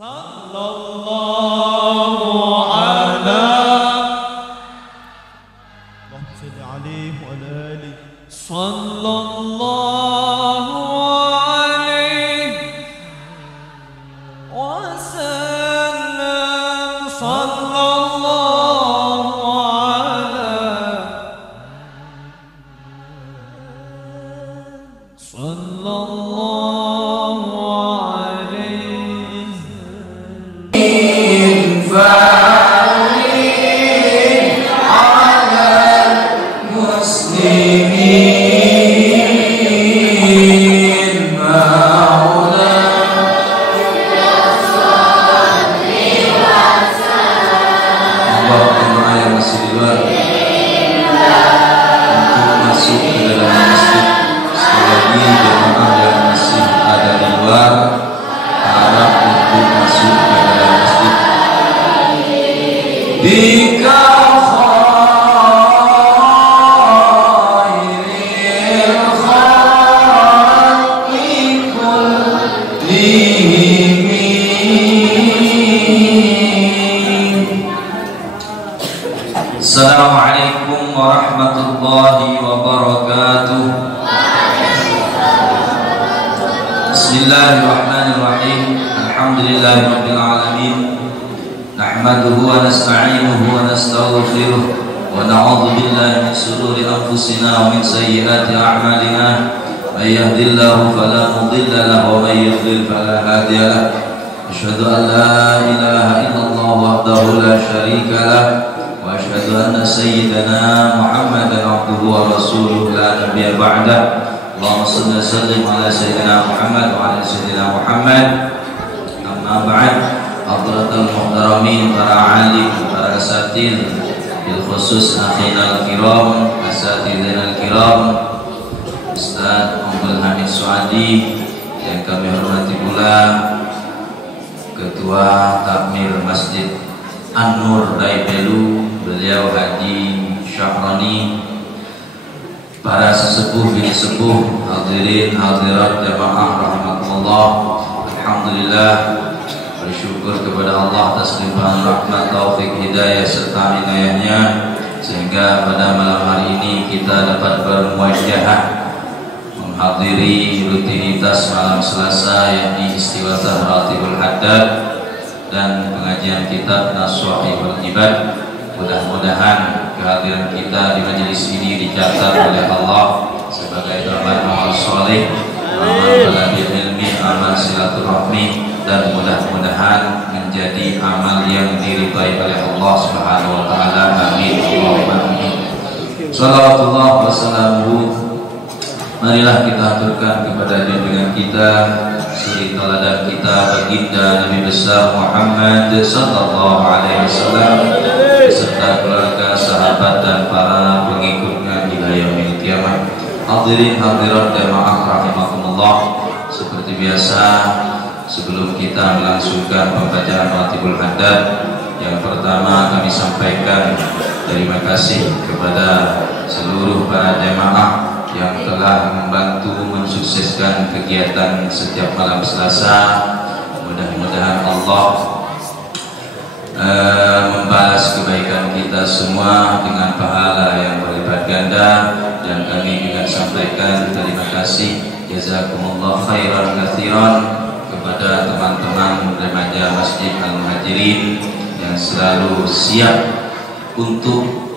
sallallahu ala Allahumma salli alaihi wa ala alihi sallallahu alaihi wa sallam sallallahu ala sallallahu alaihi fa'alin ala muslimin ma'ula Allahumma yang masih di luar untuk masuk ke dalam masjid. Sekali lagi jemaah yang masih ada di luar harap untuk masuk ke dalam masjid. Bika khairil khalqi kullihim. Assalamualaikum warahmatullahi wabarakatuh. Bismillahirrahmanirrahim. Alhamdulillahirabbil alamin. Nahmaduhu wa nasta'inuhu wa nastaghfiruh wa na'udzu billahi min shururi anfusina wa min sayyiati a'malina. May yahdihillahu fala mudilla lahu wa may yudlil fala hadiya lahu. Asyhadu an la ilaha illallah wahdahu la syarika lahu wa asyhadu anna sayyidana Muhammadan abduhu wa rasuluhu la nabiyya ba'dah. Allahumma shalli wa sallim ala sayyidina Muhammad wa ala sayyidina Muhammad. Amma ba'd. Hadratul muhtaramin, para alim, para asatidz, bil khusus akhina al-kiram, asatidz al-kiram, Ustaz Abdul Hamid Suadi yang kami hormati pula Ketua Takmir Masjid An-Nur Daibelu, beliau Haji Syahrani, para sesepuh bini sepuh, hadirin hadirat jamaah rahimakumullah. Alhamdulillah, bersyukur kepada Allah atas limpahan rahmat, taufik, hidayah serta inayahnya sehingga pada malam hari ini kita dapat bermuajahah menghadiri rutinitas malam Selasa, yakni Istiwatah Ratibul Haddad dan pengajian kitab Nasuhul Ibad. Mudah-mudahan kehadiran kita di majelis ini dicatat oleh Allah sebagai amal soleh, amal talabul ilmi, amal silaturahmi, dan mudah-mudahan menjadi amal yang diridhai oleh Allah Subhanahu wa taala. Amin. Allahumma amin. Shalawatullah wassalamuhu. Marilah kita aturkan kepada junjungan kita, suri teladan kita, baginda Nabi besar Muhammad sallallahu alaihi wasallam beserta keluarga, sahabat dan para pengikutnya hingga yaumil qiyamah. Hadirin hadirat jamaah rahimakumullah, seperti biasa sebelum kita melangsungkan pembacaan Ratibul Haddad, yang pertama kami sampaikan terima kasih kepada seluruh para jemaah yang telah membantu mensukseskan kegiatan setiap malam Selasa. Mudah-mudahan Allah membalas kebaikan kita semua dengan pahala yang berlipat ganda, dan kami juga sampaikan terima kasih jazakumullah khairan katsiran kepada teman-teman remaja Masjid Al-Muhajirin yang selalu siap untuk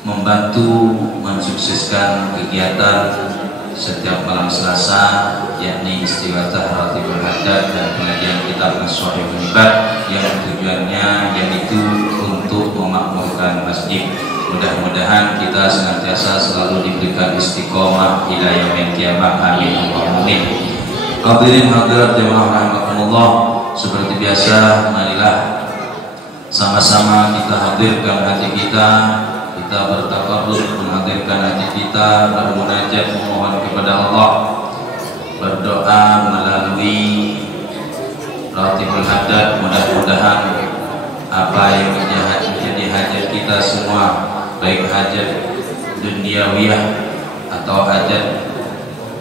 membantu mensukseskan kegiatan setiap malam Selasa, yakni Istiwatah Ratibul Haddad dan pengajian kitab Nasuhul Ibad, yang tujuannya yaitu untuk memakmurkan masjid. Mudah-mudahan kita senantiasa selalu diberikan istiqomah ila yaumil qiyamah. Amin. Allahumma amin. Hadirin hadirat jemaah rahimakumullah, seperti biasa marilah sama-sama kita hadirkan hati kita bertakarrub, menghadirkan hati kita, bermunajat, memohon kepada Allah, berdoa melalui Ratibul Haddad. Mudah-mudahan apa yang menjadi hajat kita semua, baik hajat duniawiyah atau hajat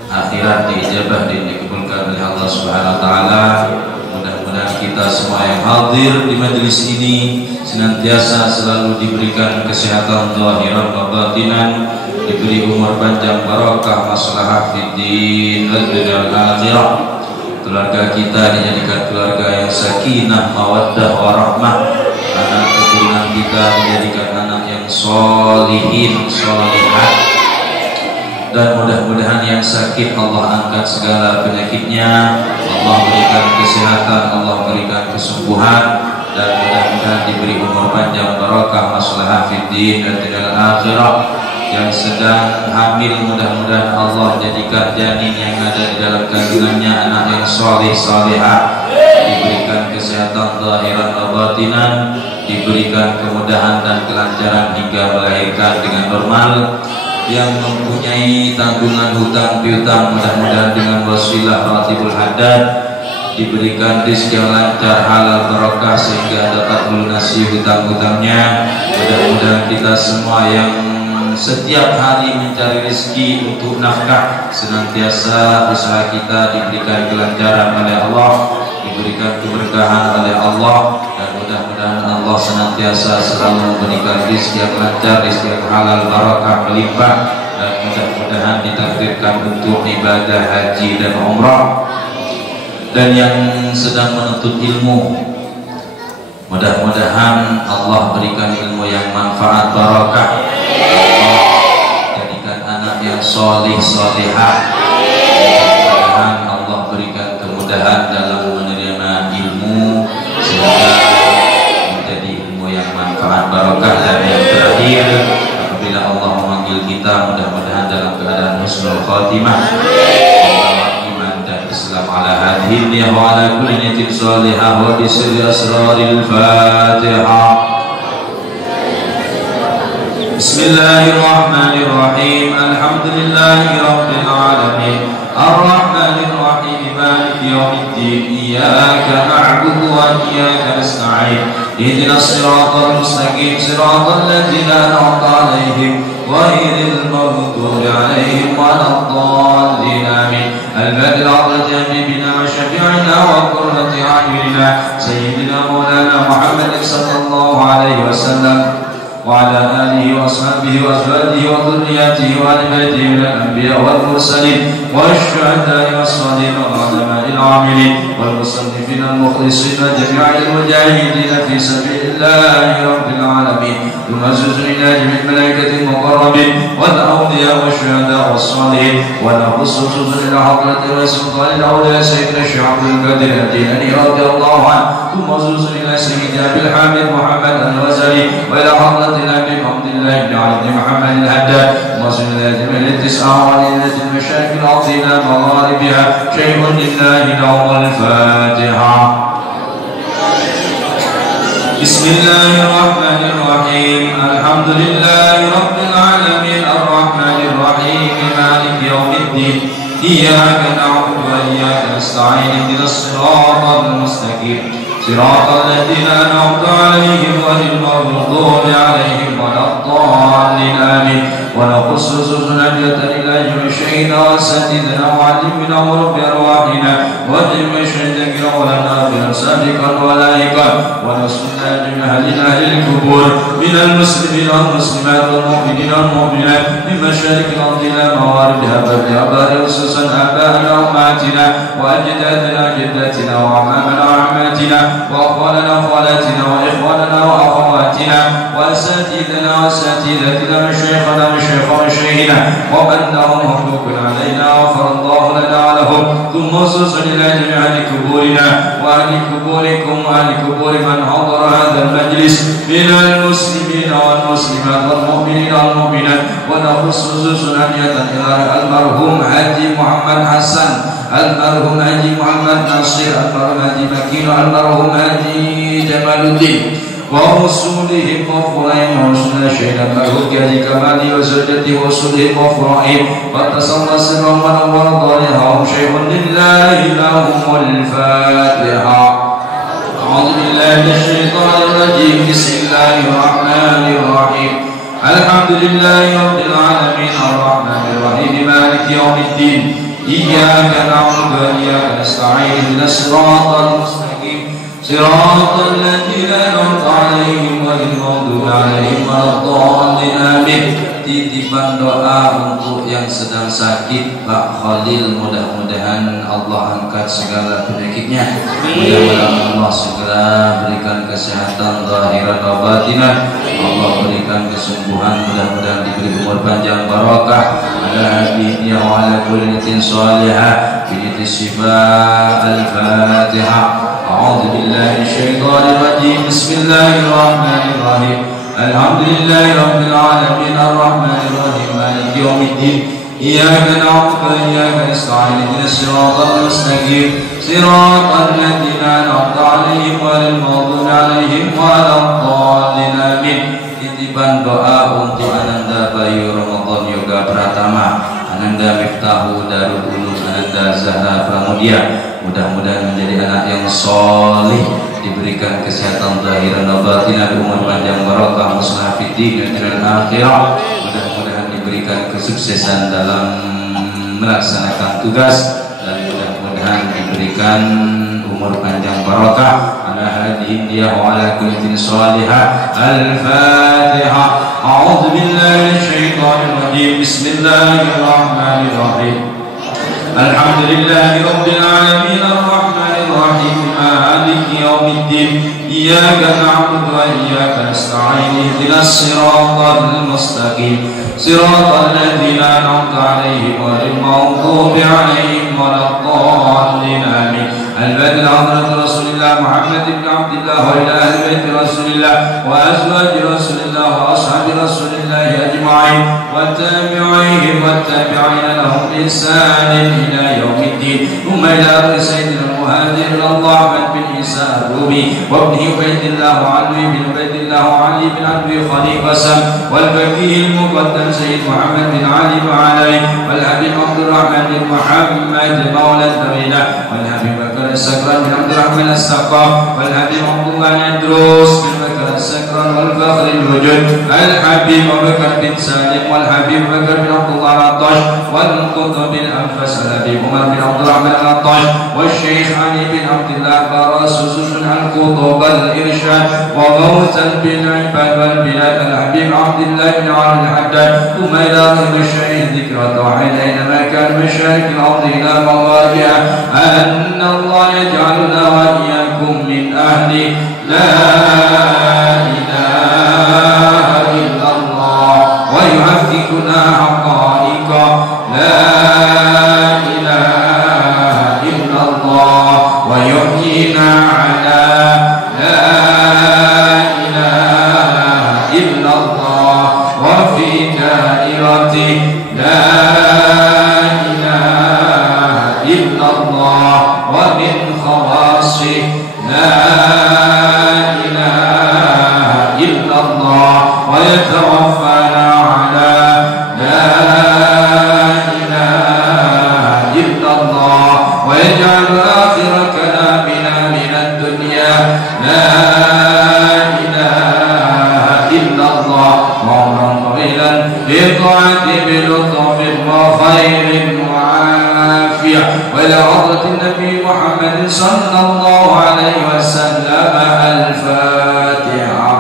akhirat, diijabah dan dikabulkan oleh Allah Subhanahu wa taala. Mudah-mudahan Mudah-mudahan kita semua yang hadir di majelis ini senantiasa selalu diberikan kesehatan zahiran wa batinan, diberi umur panjang, barakah, maslahah fid din wal dunya wal akhirah. Keluarga kita dijadikan keluarga yang sakinah, mawaddah, warahmah. Anak keturunan kita dijadikan anak yang solihin, solihat. Dan mudah-mudahan yang sakit Allah angkat segala penyakitnya, Allah berikan kesehatan, Allah berikan kesembuhan, dan mudah-mudahan diberi umur panjang, barakah, maslahah fid din dan dunya akhirah. Yang sedang hamil mudah-mudahan Allah jadikan janin yang ada di dalam kandungannya anak yang soleh solehah, diberikan kesehatan zahiran dan batinan, diberikan kemudahan dan kelancaran hingga melahirkan dengan normal. Yang mempunyai tanggungan hutang piutang mudah-mudahan dengan wasilah ratibul haddad diberikan rezeki yang lancar, halal, barokah sehingga dapat melunasi hutang-hutangnya. Mudah-mudahan kita semua yang setiap hari mencari rezeki untuk nafkah senantiasa usaha kita diberikan kelancaran oleh Allah, diberikan keberkahan oleh Allah, dan mudah-mudahan Allah senantiasa selalu memberikan rezeki yang lancar, rezeki yang halal, barakah, melimpah, dan mudah-mudahan ditakdirkan untuk ibadah haji dan umrah. Dan yang sedang menuntut ilmu mudah-mudahan Allah berikan ilmu yang manfaat, barakah, jadikan anak yang soleh solehah. Mudah-mudahan Allah berikan kemudahan dalam menerima ilmu sehingga menjadi ilmu yang manfaat, barakah. Dan yang terakhir, apabila Allah memanggil kita mudah-mudahan dalam keadaan husnul khatimah, iman dan Islam ala hadhihi niyah wa ala kulli niyatin salihah wa bisirri asraril Fatihah. Bismillahirrahmanirrahim. Alhamdulillahi rabbil alamin. Ar-Rahmanir Rahim. Maliki yaumiddin. Iyyaka na'budu wa iyyaka nasta'in. Ihdinas siratal mustaqim. Siratal ladzina an'amta 'alaihim ghairil maghdubi 'alaihim waladdallin. Amin. Al-Fatiha al-Jami bina wa syafi'ina wa qurrati a'yunina sayyidina maulana Muhammadin sallallahu alaihi wasallam وعلى آله وأصحابه وأزواجه وذرياته وآل بيته من الأنبياء والمرسلين والشهداء والصالحين والعلماء العاملين والمصنفين المخلصين وجميع المجاهدين في سبيل الله رب العالمين. ثم زدنا إلى جميع الملائكة المقربين والأولياء والشهداء والصالحين، ونخص خصوصا إلى حضرة وسلطان الأولياء سيدنا الشيخ عبد القادر الجيلاني رضي الله عنه. ثم خصوصا إلى سيدنا أبي الحامد محمد الغزالي وإلى حضرة الأمير عبد الله بن علي بن محمد الهداد. وصل إلى جميع التسعة وليلة المشايخ العظيمة مغاربها. شيء لله لهم الفاتحة. بسم الله الرحمن الرحيم. الحمد لله رب العالمين الرحمن الرحيم مالك يوم الدين. إياك نعبد وإياك نستعين. اهدنا الصراط المستقيم صراط الذين أنعمت عليهم غير المغضوب عليهم ولا الضالين. آمين. ونقص نجية إلى جميع شهيدا وسددنا وعلمنا ورب أرواحنا وجميع شهيدنا ولنا في سابقا ولائقا ونصرنا جميع أهل القبور من المسلمين والمسلمات والمؤمنين والمؤمنات من مشارق الأرض إلى مغاربها بابها خصوصا آبائنا وأمهاتنا وأجدادنا وجداتنا وأعمامنا وعماتنا وأخواننا وأخواتنا وإخواننا وأخواتنا وأساتذتنا وأساتذتنا وشيخنا وشيخ وشيخنا ومن لهم حقوق علينا وغفر الله لنا ولهم. ثم خصوصا إلى جميع قبورنا وأهل قبوركم وأهل قبور من حضر هذا المجلس من المسلمين والمسلمات والمؤمنين والمؤمنات. ونخص خصوصا إلى المرحوم حاجي محمد حسن، المرحوم حاجي محمد ناصر، المرحوم حاجي مكين، المرحوم حاجي جمال الدين ورسولهم وفرائهم ورسولنا شهد المرحوم حاجي كمالي وزوجته ورسولهم وفرائهم واتصل سرهم ونور ضالهم. شيخ لله لهم الفاتحة. أعوذ بالله من الشيطان الرجيم. بسم الله الرحمن الرحيم. الحمد لله رب العالمين الرحمن الرحيم مالك يوم الدين. إياك نعبد وإياك نستعين. اهدنا الصراط المستقيم Siratal ladzina an'amta 'alaihim ghairil maghdubi 'alaihim waladdallin. Amin. Titipan doa untuk yang sedang sakit Pak Khalil, mudah-mudahan Allah angkat segala penyakitnya. Mudah-mudahan Allah segera berikan kesehatan zahiran wa batinan. Allah berikan kesembuhan, mudah-mudahan diberi umur panjang barakah. Ala habibnya wa ala kulli niyatin salihah bi shifa al-Fatihah. A'udzu billahi minasyaitonir rajim. Bismillahirrahmanirrahim. Alhamdulillahi rabbil alamin arrahmanir rahim maliki yaumiddin. Iyyaka na'budu wa iyyaka nasta'in ihdinas siratal mustaqim siratal ladzina an'amta 'alaihim ghairil maghdubi 'alaihim waladdallin. Amin. Titipan doa untuk Ananda Bayu Ramadan Yoga Pratama, Ananda Miftahu Darul Ulum, Ananda Zahra Pramudia. Mudah-mudahan menjadi anak yang soleh, diberikan kesehatan zahiran dan batinan, umur panjang barakah, musnah fid din dan akhirah. Mudah-mudahan diberikan kesuksesan dalam melaksanakan tugas dan mudah-mudahan diberikan umur panjang barakah. Ala hadhihi dia wa ala kulli tin salihah. Al-Fatihah. A'udzu billahi minasyaitonir rajim. Bismillahirrahmanirrahim. Alhamdulillahi rabbil alamin arrahmanir rahim maliki yaumiddin. Iyyaka na'budu wa iyyaka nasta'in ihdinas siratal mustaqim siratal ladzina an'amta 'alaihim ghairil maghdubi 'alaihim waladdallin. Amin. Al-Fatiha hadrat Rasulillah Muhammad ibn Abdullah wa ila ahli bait Rasulillah wa azwaj Rasulillah wa ashabi Rasulillah ajma'in wa tabi'ihim wa tabi'ina lahum bi ihsan ila yaumiddin. Thumma ila sayyidina al-muhajirin Allah bin Isa ar-Rumi wa ibn Ubaydillah wa Ali bin Ubaydillah wa Ali bin Abi Khalifah wal faqih al-muqaddam Sayyid Muhammad bin Ali wa Ali wal Habib Abdul Rahman bin Muhammad Maula al-Tawila wal Habib السكران بن عبد الرحمن السقاف والحبيب عبد الله الدروس بن بكر السكران والفخر الوجود الحبيب أبو بكر بن سالم والحبيب بكر بن عبد الله العطاش والقطب الأنفس الحبيب عمر بن عبد الرحمن العطاش والشيخ علي بن عبد الله براس سوسن القطب الإرشاد وغوثا بالعباد والبلاد الحبيب عبد الله بن عمرو الحداد. ثم إلى غير الشيخ ذكر التوحيد أينما كان مشارك الأرض إلى مغاربها أن الله يجعلنا وإياكم من أهل لا إله إلا الله ويحققنا حقائق لا إله إلا الله ويحيينا على لا إله إلا الله وفي دائرة لا إله إلا الله ومن خواصه لا إله إلا الله ويتوفانا على لا إله إلا الله ويجعل آخر كلامنا من الدنيا لا إله إلا الله وعمرا طويلا بطاعة بلطف وخير وعافية وإلى حضرة النبي محمد صلى الله عليه وسلم. الفاتحة.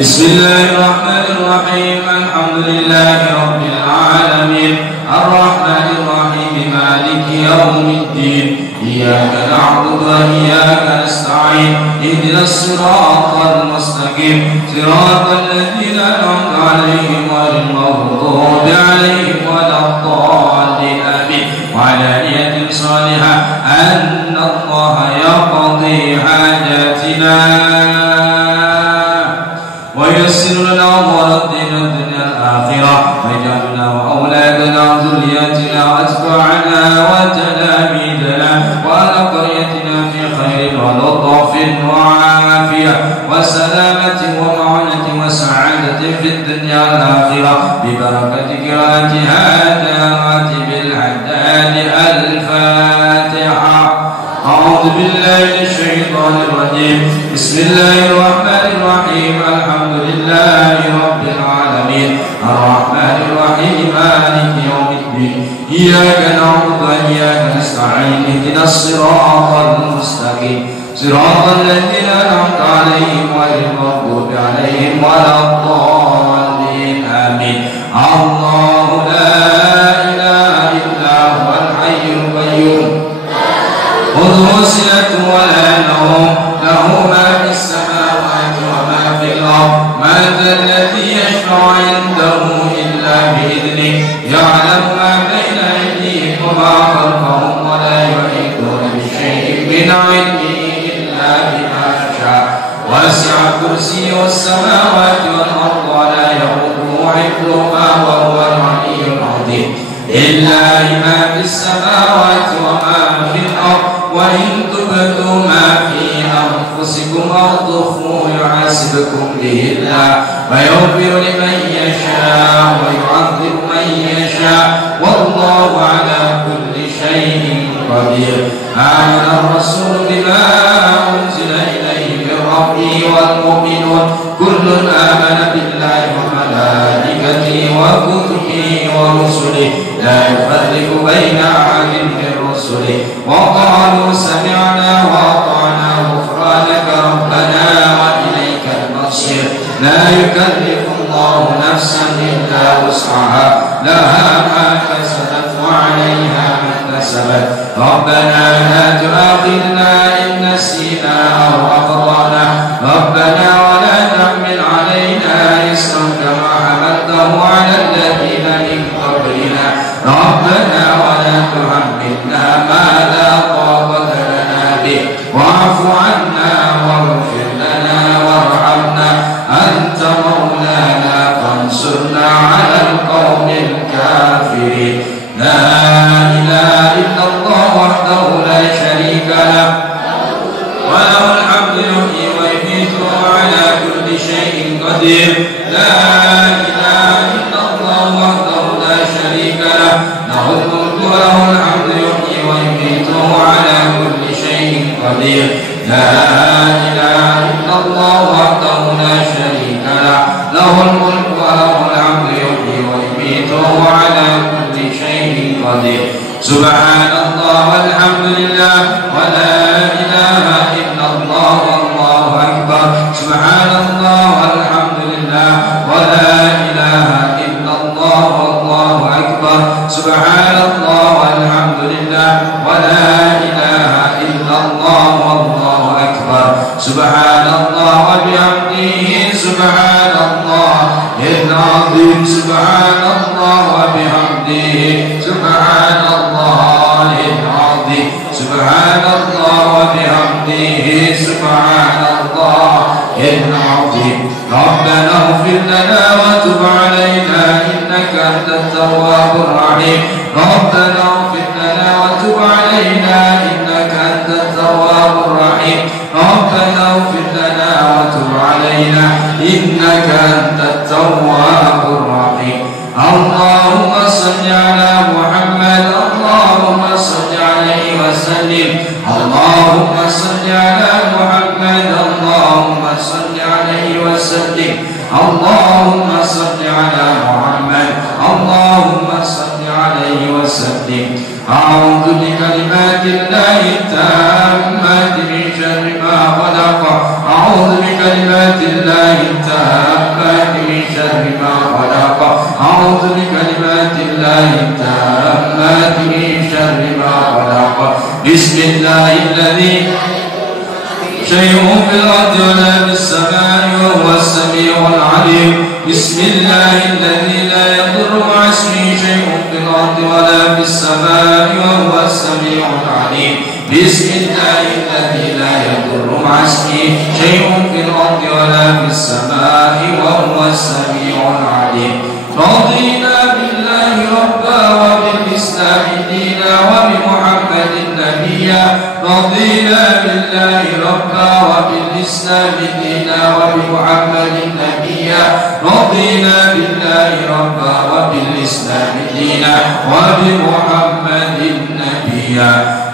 بسم الله الرحمن الرحيم. الحمد لله رب العالمين الرحمن الرحيم مالك يوم الدين. إياك نعبد وإياك نستعين اهدنا الصراط المستقيم صراط الذين أنعمت عليهم غير المغضوب عليهم ولا الضالين. آمين. وعلى نية صالحة أن الله يقضي حاجاتنا وييسر لنا أمور الدين والدنيا الآخرة ويجعلنا وأولادنا وذرياتنا وأتباعنا وتلاميذنا وأهل قريتنا في خير ولطف وعافية وسلامة ومعونة وسعادة في الدنيا والآخرة ببركة قراءة هذا راتب الحداد. الفاتحة. أعوذ بالله من الشيطان الرجيم. بسم الله الرحمن الرحيم. الحمد لله رب العالمين الرحمن الرحيم مالك يوم الدين. الدين إياك نعبد وإياك نستعين اهدنا الصراط المستقيم صراط الذين أنعمت عليهم غير المغضوب عليهم ولا الضالين آمين الله لا إله إلا هو الحي القيوم خذه سنة ولا نوم له ما في السماوات وما في الأرض من ذا الذي يشفع عنده إلا بإذنه يعلم ما بين أيديهم وما خلفهم ولا يحيطون بشيء من علمه إلا بما شاء وسع كرسيه السماوات والأرض ولا يؤوده حفظهما وهو العلي العظيم لله ما في السماوات وما في الأرض وإن تبدوا ما في أنفسكم أو تخفوه يحاسبكم به الله ويغفر لمن يشاء ويعذب من يشاء والله على كل شيء قدير آمن الرسول بما أنزل إليه من ربه والمؤمنون كل آمن بالله وملائكته وكتبه ورسله لا يفرق بين أحد من رسله وقالوا سمعنا وأطعنا غفرانك ربنا وإليك المصير لا يكلف الله نفسا إلا وسعها لها ما كسبت وعليها ما كسبت ربنا لا تؤاخذنا إن نسينا أو أخطأنا ربنا ولا تحمل علينا إصرا كما حملته على الذين من قبلنا ربنا ولا تحملنا ما لا طاقة لنا به واعف عنا واغفر لنا وارحمنا أنت مولانا فانصرنا على القوم الكافرين لا إله إلا الله وحده لا شريك له وله الحمد يحيي ويميت وعلى كل شيء قدير لا إله إلا الله وحده لا شريك له له الملك وله الحمد يحيي ويميت وعلى كل شيء قدير لا إله إلا الله وحده لا شريك له له الملك وله الحمد يحيي ويميت وعلى كل شيء قدير سبحان الله والحمد لله ولا إله إلا الله والله أكبر سبحان الله والحمد لله ولا إله إلا الله والله أكبر سبحان الله والحمد لله ولا إله إلا الله والله أكبر سبحان الله وبحمده سبحان الله العظيم سبحان الله وبحمده سبحان الله العظيم سبحان الله وبحمده سبحان الله العظيم ربنا اغفر لنا وتب علينا إنك أنت التواب الرحيم ربنا اغفر لنا وتب علينا إنك أنت التواب الرحيم ربنا اغفر لنا وتب علينا إنك أنت التواب الرحيم اللهم صل على محمد اللهم صل عليه وسلم اللهم صل على محمد اللهم صل عليه وسلم اللهم صل على محمد اللهم صل عليه وسلم أعوذ بكلمات الله التامات من شر ما خلق أعوذ بكلمات الله التامات من شر ما خلق أعوذ بكلمات الله التامات من شر ما خلق بسم الله الذي شيء في الأرض ولا في السماء وهو السميع العليم بسم الله الذي لا يضر مع اسمه شيء في الأرض ولا في السماء وهو السميع العليم بسم الله الذي لا يضر مع اسمه شيء في الأرض ولا في السماء وهو السميع العليم رضينا بالله ربا وبالإسلام دينا وبمحمد نبيا رضينا بالله ربا وبالإسلام دينا وبمحمد نبيا رضينا بالله ربا وبالإسلام دينا وبمحمد نبيا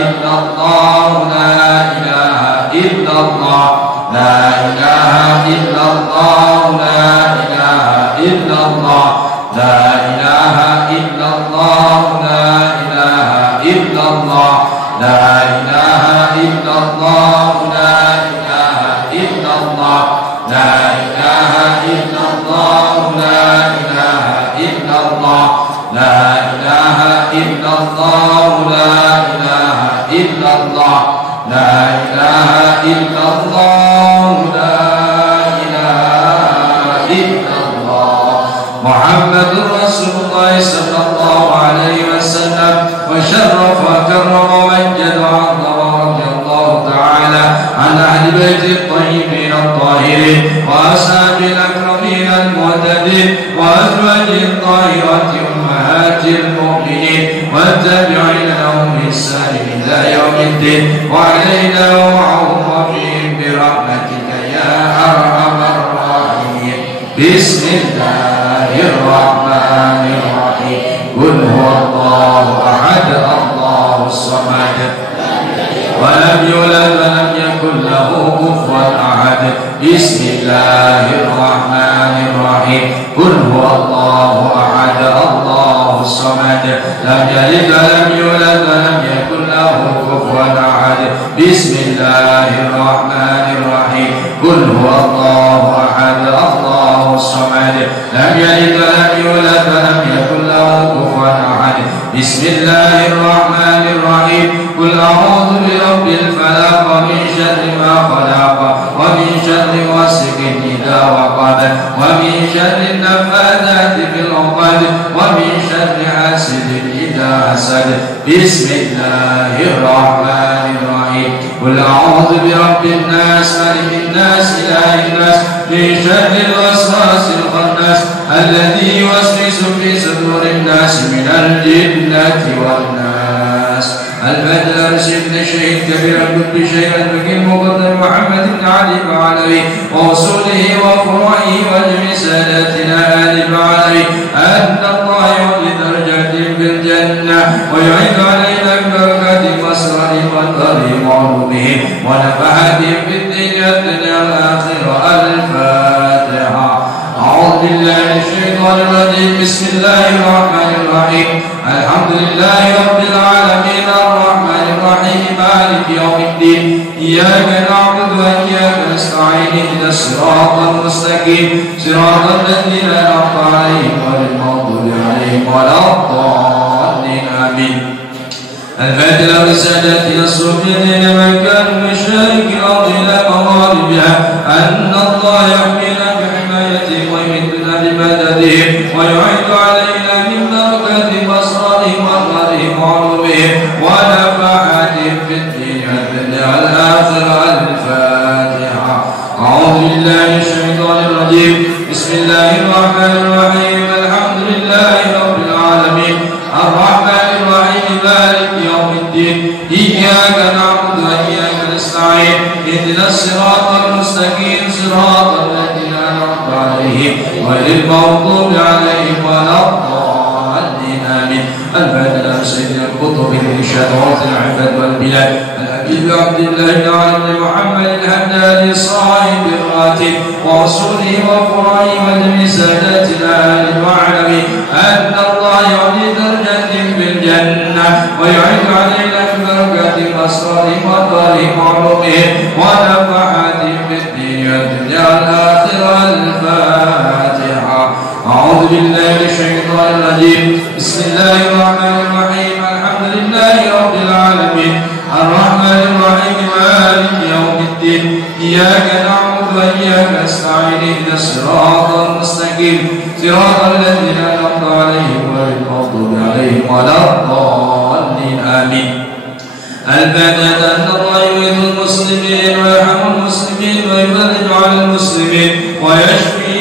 illallah, la ilaha illallah, la ilaha illallah, la ilaha illallah, la ilaha illallah, la ilaha illallah, la ilaha illallah, la ilaha illallah, la ilaha illallah, la ilaha illallah, la ilaha illallah, la ilaha illallah, la ilaha illallah, la ilaha illallah. Muhammadur Rasulullah sallallahu alaihi wasallam wa syarrafa wa karrama wa majjada wa 'azzama radiyallahu ta'ala an ahli baiti at-tayyibin at-tahirin wa ashabil akramin al-mu'tadin wa azwajil tahirati ummahatil mu'minin wa tabi'ina lahum bi ihsan ila yaumiddin wa 'alaina wa ma'ahum wa fihim bi rahmatika ya arhamar rahimin. Bismillahirrahmanirrahim. Qul huwallahu ahad, Allahus samad, wa lam yulad wa lam yakul lahu kufuwan ahad. Bismillahirrahmanirrahim. Qul huwallahu ahad, Allahus samad, lam yalid wa lam yulad wa lam yakul lahu kufuwan ahad. Bismillahirrahmanirrahim. Qul huwallahu ahad, Allahus samad, lam yalid wa lam yulad wa lam yakul lahu kufuwan ahad. Bismillahirrahmanirrahim. Qul a'udzu birabbil falaq min syarri ma khalaq wa min syarri ghasiqin idza waqab wa min syarri nafathati fil 'uqad wa min syarri hasidin idza hasad. Bismillahirrahmanirrahim. Qul a'udzu birabbin nas malikin nas ilahin nas min syarril waswasil khannas alladzi yuwaswisu fi sudurin nas minal jinnati wan nas. البدر أرشد الشهيد كبير القطب شيخ الفقيه المقدم محمد بن علي البعلوي وأصوله وفروعه وجميع ساداتنا آل البعلوي أن الله يعطي درجات في الجنة ويعيد علينا ببركات مسرهم وانظرهم وعلومهم ونفحاتهم في الدنيا والآخرة. الفاتحة. أعوذ بالله من الشيطان الرجيم. بسم الله الرحمن الرحيم. الحمد لله رب العالمين الرحمن الرحيم مالك يوم الدين. إياك نعبد وإياك نستعين اهدنا الصراط المستقيم صراط الذين أنعمت عليهم غير المغضوب عليهم ولا الضالين آمين. الفاتحة لسادتنا الصوفيين من كانوا مشارك الأرض إلى مغاربها أن الله يحمينا بحمايته ويمدنا بمدده ويعيد علينا من بركات بصرهم وأنوارهم وعلومهم ونفحاتهم في الدين والدنيا والآخرة. الفاتحة. أعوذ بالله من الشيطان الرجيم. بسم الله الرحمن الرحيم. الحمد لله رب العالمين الرحمن الرحيم مالك يوم الدين. إياك نعبد وإياك نستعين اهدنا الصراط المستقيم صراط الذين أنعمت عليهم غير المغضوب عليهم ولا الضالين آمين. الفاتحة سيدنا القطب الإرشاد وعظ العباد والبلاد الحبيب عبد الله بن علي بن محمد الهداني صاحب الراتب ورسوله وفرعه وجميع ساداتنا آل الوعلم أن الله يعطي درجات في الجنة ويعيد علينا ببركات أسرارهم وأنوارهم وعلومهم ونفحاتهم في الدين والدنيا والآخرة. الفاتحة. أعوذ بالله من الشيطان الرجيم. بسم الله الرحمن الرحيم. الحمد لله رب العالمين الرحمن الرحيم مالك يوم الدين. إياك نعبد وإياك نستعين اهدنا الصراط المستقيم صراط الذين أنعمت عليهم غير المغضوب عليهم ولا الضالين آمين. الفاتحة. أن الله يغيث المسلمين ويرحم المسلمين ويفرج على المسلمين ويشفي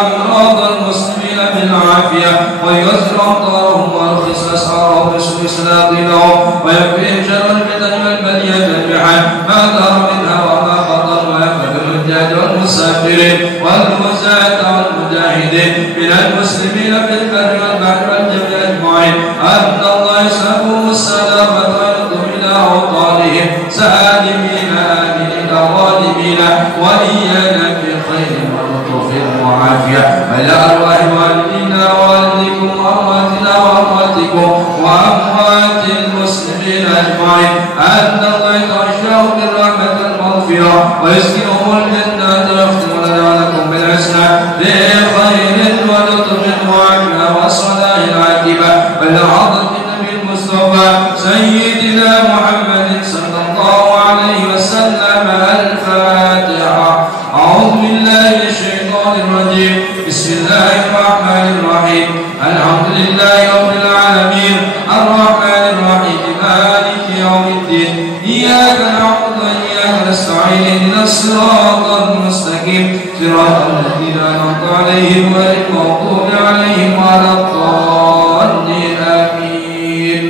أمراض المسلمين بالعافية ويغفر أمطارهم ويرخص أسعارهم ويسوي سلاطينهم ويكفيهم شر الفتن والبلية جميعا ما ظهر منها وما بطن ويفرج الحجاج والمسافرين والمزاة والمجاهدين من المسلمين في البر والبحر والجميع أجمعين. أن الله يسألهم السلامة ويرضهم إلى أوطانهم سالمين آمنين غالبين وإيانا بخير ولطف وعافية على أرواح والدينا ووالديكم وأمواتنا وأمواتكم وأموات المسلمين أجمعين أن الله يغشاهم بالرحمة المغفرة ويسكنهم الجنة ويختم لنا ولكم بالحسنى بخير ولطف وعافية وصلاح العاقبة والعظمة النبي المصطفى سيدنا محمد صلى الله عليه وسلم. الفاتحة. أعوذ بالله من الشيطان الرجيم. بسم الله الرحمن الرحيم. الحمد لله رب العالمين الرحمن الرحيم مالك يوم الدين إياك نعبد وإياك نستعين اهدنا الصراط المستقيم صراط الذين أنعمت عليهم غير المغضوب عليهم ولا الضالين آمين.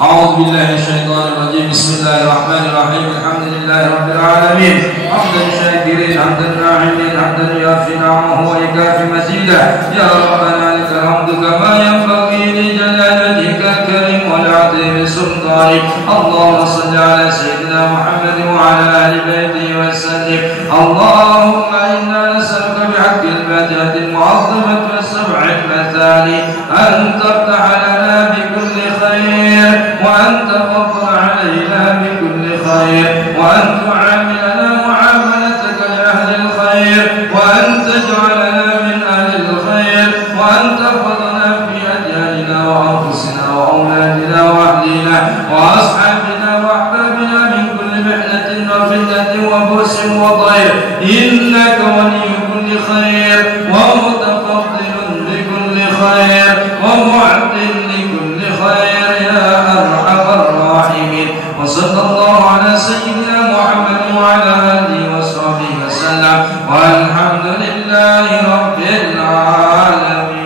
أعوذ بالله من الشيطان الرجيم. بسم الله الرحمن الرحيم. الحمد لله رب العالمين حمدا شاكرين حمدا ناعمين حمدا يوافي نعمه ويكافي مزيدا. يا ربنا لك الحمد كما ينبغي لجلالتك الكريم والعظيم سلطانك. اللهم صل على سيدنا محمد وعلى آل بيته وسلم. اللهم إنا نسألك بحق الفاتحة المعظمة والسبع المثاني أن تفتح لنا بكل خير وأن تغفر علينا بكل خير وأن تعاملنا معاملتك لأهل الخير وأن تجعلنا من أهل الخير وأن تحفظنا في أجيالنا وأنفسنا وأولادنا وأهلنا وأصحابنا وأحبابنا من كل محنة وفتنة وبؤس وضير إنك ولي كل خير ومتفضل بكل خير ومعطي لكل خير يا أرحم الراحمين. وصلى الله على سيدنا محمد وعلى آله وصحبه وسلم والحمد لله رب العالمين.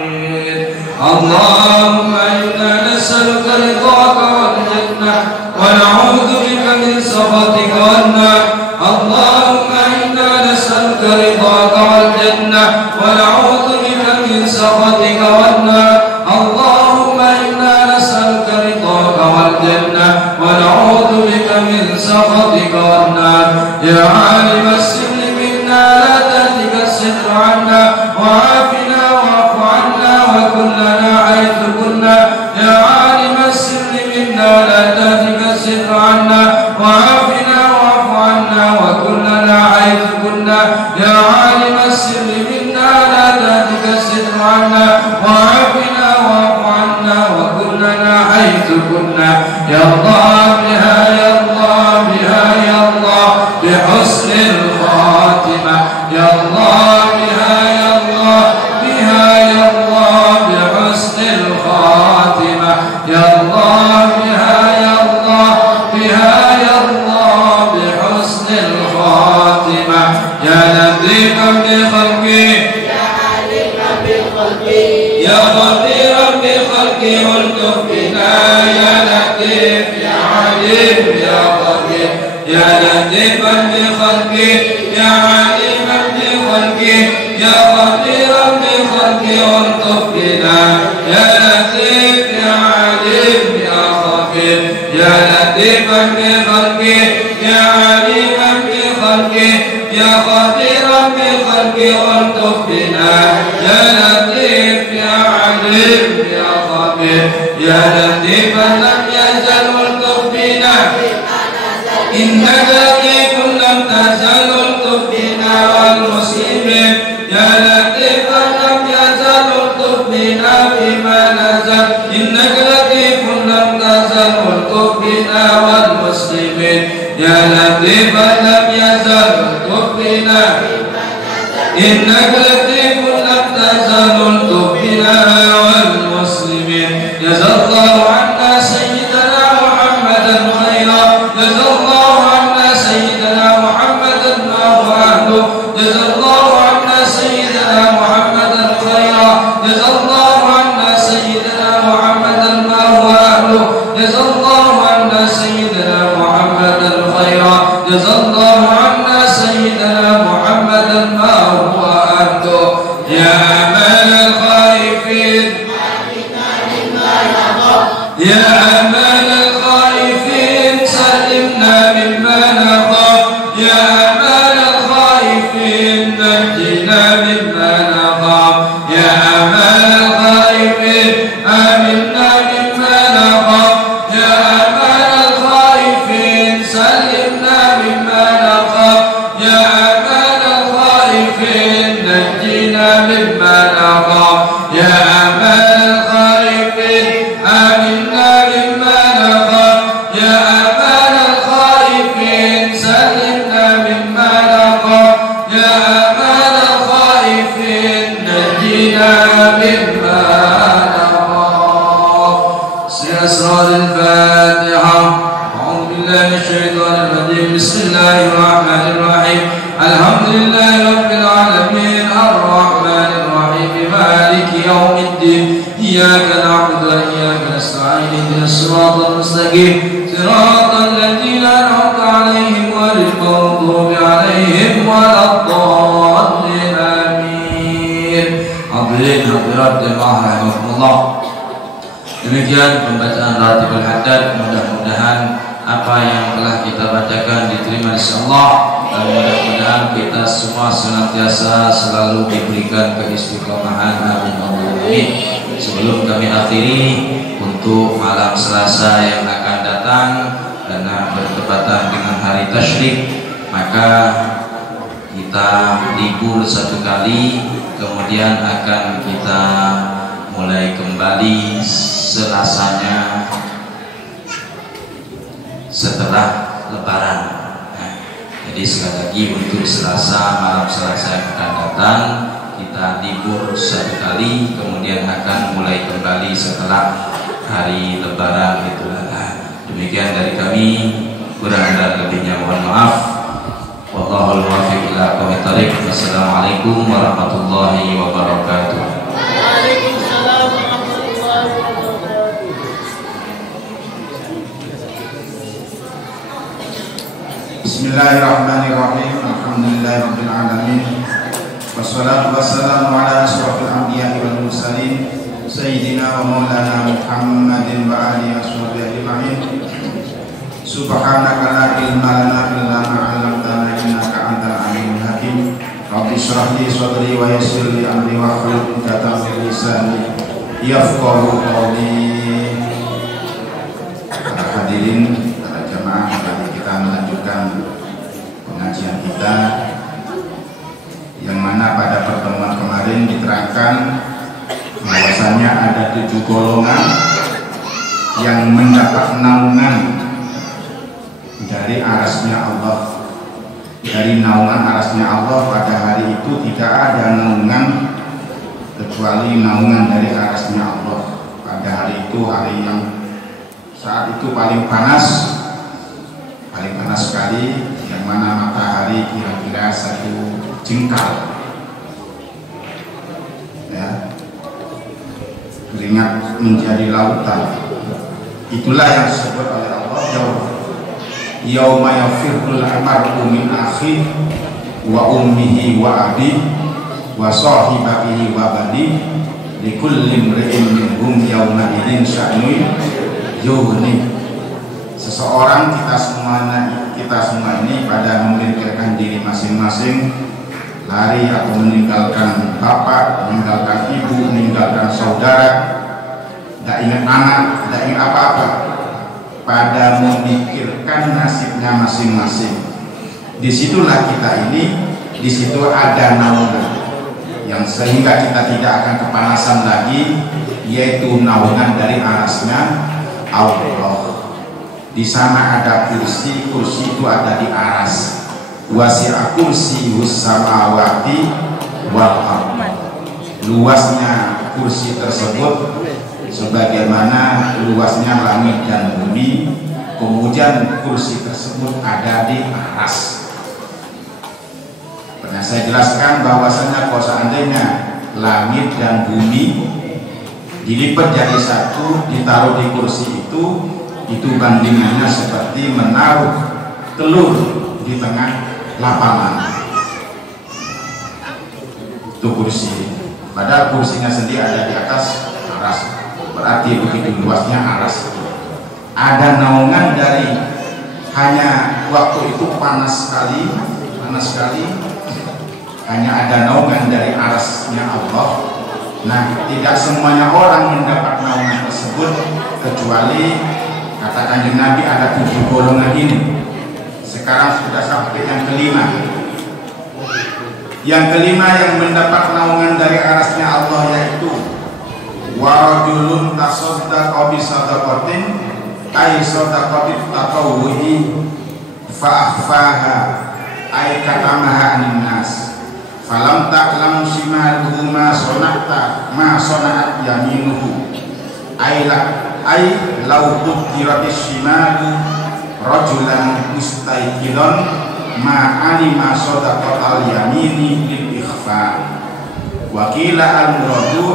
اللهم إنا نسألك رضاك والجنة ونعوذ بك من سخطك والنار. اللهم إنا نسألك رضاك والجنة ونعوذ بك من سخطك والنار. اللهم إنا نسألك رضاك والجنة ونعوذ بك من سخطك والنار. يا عالم السر منا لا تهتك الستر عنا وعافنا واعف عنا وكلنا حيث كنا. يا عالم السر منا لا تهتك الستر عنا وعافنا واعف عنا وكلنا حيث كنا. يا عالم السر منا لا تهتك الستر عنا وعافنا واعف عنا وكلنا حيث كنا. يا الله بها يا الله بها يا الله بحسن الخاتمة. يا الله بها يا الله بها يا الله بحسن الخاتمة. يا الله بها يا الله بها يا الله بحسن الخاتمة. يا لطيفا بخلقه يا عليما بخلقه يا خبيرا بخلقه والطف بنا. يا لطيف يا عليم يا خبير يا لطيفا بخلقه يا عليما بخلقه يا خبيرا بخلقه والطف بنا. يا لطيف يا عليم يا خبير يا لطيفا بخلقه يا عليما بخلقه يا خبيرا بخلقه والطف بنا. يا لطيف يا عليم يا خبير يا لطيفا لم يزل والطف بنا. إنك لطيف لم تزل والطف بنا والمسلمين. يا لطيفا لم يزل والطف بنا بما نزل. إنك لطيف لم تزل والطف بنا والمسلمين. يا لطيفا لم يزل والطف بنا. إنك لطيف لم تزل والطف بنا والمسلمين. جزا الله عنا سيدنا محمدا خيرا. جزا الله عنا سيدنا محمدا ما هو أهله. جزا الله عنا سيدنا محمدا خيرا. جزا الله عنا سيدنا محمدا ما هو أهله. جزا الله عنا سيدنا محمدا خيرا. جزا الله عنا سيدنا محمدا ما هو أهله. الفاتحة. أعوذ بالله من الشيطان الرجيم. بسم الله الرحمن الرحيم. الحمد لله رب العالمين الرحمن الرحيم مالك يوم الدين. إياك نعبد وإياك نستعين اهدنا الصراط المستقيم صراط الذين أنعمت عليهم غير المغضوب عليهم ولا الضالين آمين. Hadirin hadirat jemaah rahimakumullah. Demikian pembacaan Ratibul Haddad. Mudah-mudahan apa yang telah kita bacakan diterima insyaallah, dan mudah-mudahan kita semua senantiasa selalu diberikan keistiqomahan. Amin Allahumma amin. Sebelum kami akhiri, untuk malam Selasa yang akan datang karena bertepatan dengan hari tasyrik, maka kita libur satu kali, kemudian akan kita mulai kembali Selasanya setelah Lebaran. Nah, jadi sekali lagi untuk Selasa, malam Selasa yang akan datang kita libur satu kali, kemudian akan mulai kembali setelah hari Lebaran itulah. Nah, demikian dari kami, kurang dan lebihnya mohon maaf. Wallahul muwaffiq ila aqwamit thoriq. Wassalamualaikum warahmatullahi wabarakatuh. Waalaikumsalam warahmatullahi wabarakatuh. Bismillahirrahmanirrahim. Alhamdulillahirabbil alamin. Wassalatu wassalamu ala asyrafil anbiya'i wal mursalin sayyidina wa maulana Muhammadin wa alihi washabihi ajma'in. Subhanaka la ilma lana illa ma 'allamtana innaka antal alimul hakim. Rabbi shrah li sadri wa yassir li amri wahlul 'uqdatam min lisani yafqahu qawli. Para hadirin, para jamaah, mari kita melanjutkan pengajian kita yang mana pada pertemuan kemarin diterangkan bahwasanya ada 7 golongan yang mendapat naungan dari arasnya Allah. Dari naungan arasnya Allah pada hari itu tidak ada naungan kecuali naungan dari arasnya Allah. Pada hari itu, hari yang saat itu paling panas sekali, yang mana matahari kira-kira 1 jengkal, ya, keringat menjadi lautan. Itulah yang disebut oleh Allah yauma yafirrul mar'u min akhihi wa ummihi wa abihi wa sahibatihi wa banihi likulli imri'in minhum yauma idzin sya'nun yughni. Seseorang, kita semua ini pada memikirkan diri masing-masing, lari atau meninggalkan bapak, meninggalkan ibu, meninggalkan saudara, tidak ingat anak, tidak ingat apa-apa, pada memikirkan nasibnya masing-masing. Disitulah kita ini, disitu ada naungan yang sehingga kita tidak akan kepanasan lagi, yaitu naungan dari arasnya Allah. Di sana ada kursi itu ada di aras. Wasi'a kursiyus samawati wal ardh. Luasnya kursi tersebut sebagaimana luasnya langit dan bumi. Kemudian kursi tersebut ada di aras. Pernah saya jelaskan bahwasanya kalau seandainya langit dan bumi dilipat jadi satu, ditaruh di kursi itu bandingannya seperti menaruh telur di tengah lapangan. Itu kursi. Padahal kursinya sendiri ada di atas aras. Berarti begitu luasnya aras. Ada naungan dari, hanya waktu itu panas sekali, hanya ada naungan dari arasnya Allah. Nah, tidak semuanya orang mendapat naungan tersebut, kecuali kata Kanjeng Nabi ada 7 golongan ini. Sekarang sudah sampai yang kelima. Yang kelima yang mendapat naungan dari arasnya Allah, yaitu warajulun tasaddaqa bi sadaqatin ay sadaqatit tatawwuhi fa akhfaha ay katamaha anin nas falam ta'lam shimaluhu ma sana'ta ma sana'at yaminuhu ay ai lau qudiratis shimalu rajulan mustaiqidon ma'alima sadaqatal yamini bil ikhfa wa qila al-muradu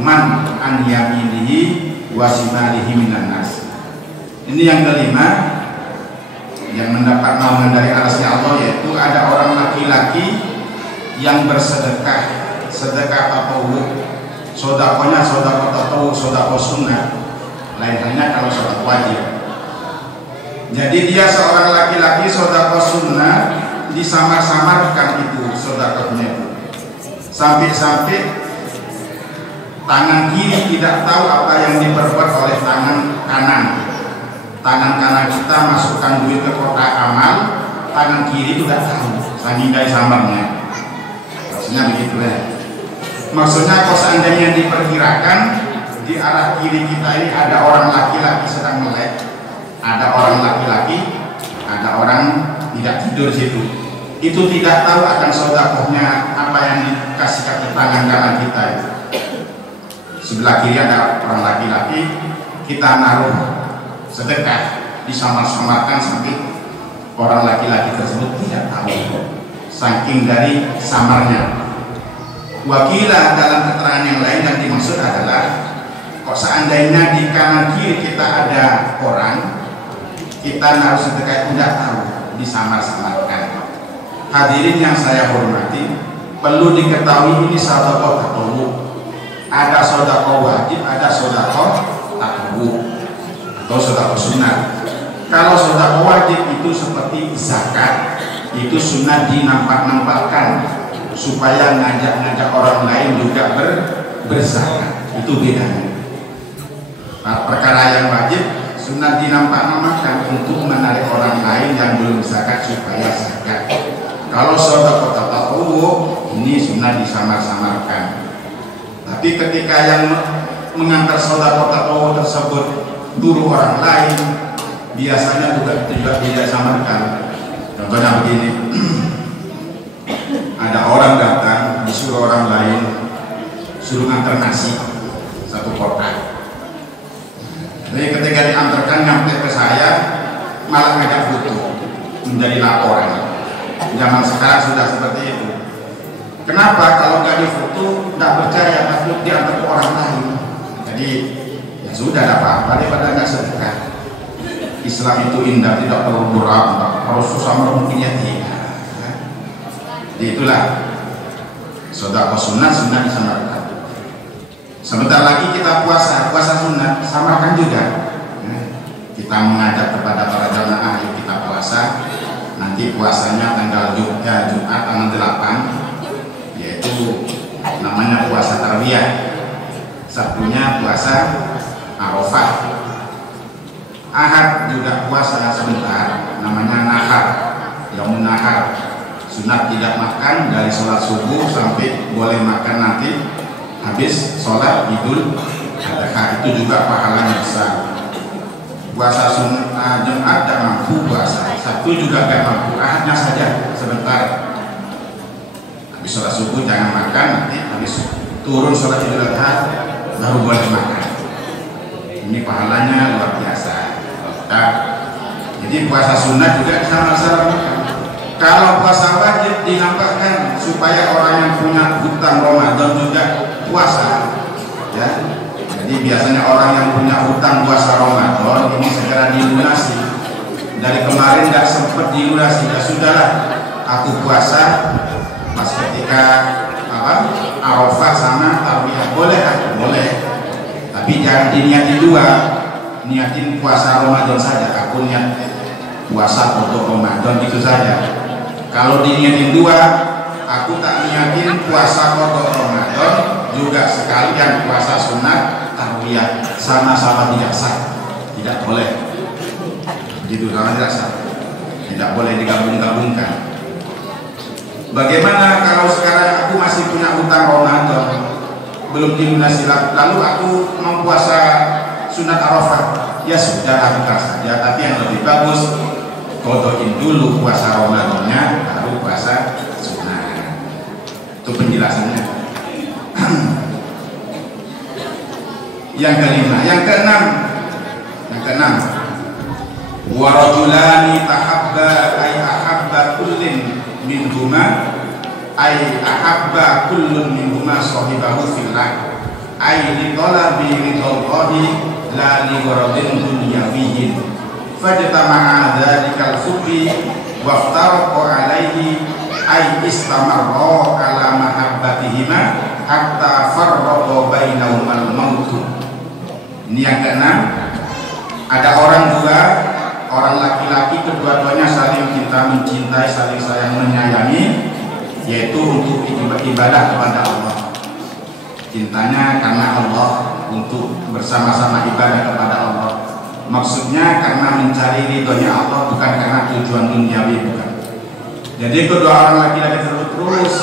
man an yaminihi wa shimalihi minan nas. Ini yang kelima yang mendapat naungan dari arasnya Allah, yaitu ada orang laki-laki yang bersedekah, sedekah tatawwu, sedekahnya sedekah tatawwu, sedekah sunnah, lain halnya kalau sedekah wajib. Jadi dia seorang laki-laki sedekah sunnah disamar-samarkan itu sedekahnya itu, sampai-sampai tangan kiri tidak tahu apa yang diperbuat oleh tangan kanan. Tangan kanan kita masukkan duit ke kotak amal, tangan kiri itu tidak tahu, saking dari samarnya. Maksudnya begitu ya. Maksudnya kalau seandainya diperkirakan di arah kiri kita ini ada orang laki-laki sedang melek, ada orang laki-laki, ada orang tidak tidur situ, itu tidak tahu akan sedekahnya apa yang dikasih ke tangan kanan kita itu. Sebelah kiri ada orang laki-laki, kita naruh sedekah, disamar-samarkan sampai orang laki-laki tersebut tidak tahu, saking dari samarnya. Wakilah dalam keterangan yang lain yang dimaksud adalah kok seandainya di kanan kiri kita ada orang, kita naruh sedekah tidak tahu, disamar-samarkan. Hadirin yang saya hormati, perlu diketahui ini sedekah tatawwu. Ada sedekah wajib, ada sedekah tatawwu atau sedekah sunnah. Kalau sedekah wajib itu seperti zakat, itu sunnah dinampak-nampakkan supaya ngajak-ngajak orang lain juga berzakat, itu bedanya. Nah, perkara yang wajib sunnah dinampak-nampakkan untuk menarik orang lain yang belum zakat supaya zakat. Kalau sedekah tatawwu ini sunnah disamar-samarkan. Tapi ketika yang mengantar sedekah tatawwu tersebut turu orang lain, biasanya juga tidak samarkan. Contohnya begini, ada orang datang disuruh orang lain suruh ngantar nasi satu kotak. Jadi ketika diantarkan nyampe ke saya malah ngajak foto, menjadi laporan. Zaman sekarang sudah seperti itu. Kenapa? Kalau nggak difoto nggak percaya, takut diantar ke orang lain. Jadi ya sudah, ada apa-apa daripada nggak sedekah. Islam itu indah, tidak perlu berat, harus susah mungkinnya tidak. Jadi itulah sedekah sunnah, sunnah disamarkan. Sebentar lagi kita puasa sunnah, samarkan juga. Kita mengajak kepada para jamaah, yuk kita puasa. Nanti puasanya tanggal Jumat tanggal 8, yaitu namanya puasa Tarwiyah. Sabtunya puasa Arafah. Ahad juga puasa sebentar, namanya Nahar, Yaumun Nahar. Sunat tidak makan dari sholat subuh sampai boleh makan nanti habis sholat Idul Adha, itu juga pahalanya besar. Puasa sunnah Jumat tidak mampu puasa, Sabtu juga tidak mampu, Ahadnya saja sebentar. Habis sholat subuh jangan makan, nanti habis turun sholat Idul Adha baru boleh makan. Ini pahalanya luar biasa. Jadi puasa sunnah juga sama-sama. Kalau puasa wajib dinampakkan supaya orang yang punya hutang Ramadan juga puasa, ya. Jadi biasanya orang yang punya hutang puasa Ramadan ini segera dilunasi. Dari kemarin nggak sempat dilunasi, ya sudahlah, aku puasa pas ketika Arafah sama Tarwiyah, boleh aku boleh, tapi jangan diniatin dua. Niatin puasa Ramadan saja, aku niat puasa untuk Ramadan itu saja. Kalau diniatin dua, aku tak niatin puasa untuk Ramadan juga sekalian puasa sunat Tarwiyah, sama-sama tidak sah, tidak boleh. Begitu, sama tidak sah, tidak boleh digabung-gabungkan. Bagaimana kalau sekarang aku masih punya hutang Ramadan belum dilunasi, lalu aku mau puasa sunat Arafah? Ya sudah, lakukan saja, tapi yang lebih bagus kodokin dulu puasa Ramadannya baru puasa sunat. Itu penjelasannya. Yang kelima, yang keenam, Yang keenam, wa rajulani tahabba ay ahabba kullin minhuma ay ahabba kullun minhuma sahibahu fillah ay li talabi ridallahi la li gharadin dunyawiyyin fajtama'a dzalikal hubbi waftaraqa alaihi ay istamarra ala mahabbatihima hatta farraqa bainahumal maut. Ini yang keenam, ada orang laki-laki, kedua-duanya saling cinta mencintai, saling sayang menyayangi, yaitu untuk ibadah kepada Allah. Cintanya karena Allah, untuk bersama-sama ibadah kepada Allah. Maksudnya karena mencari ridhonya Allah, bukan karena tujuan duniawi, bukan. Jadi kedua orang laki-laki terus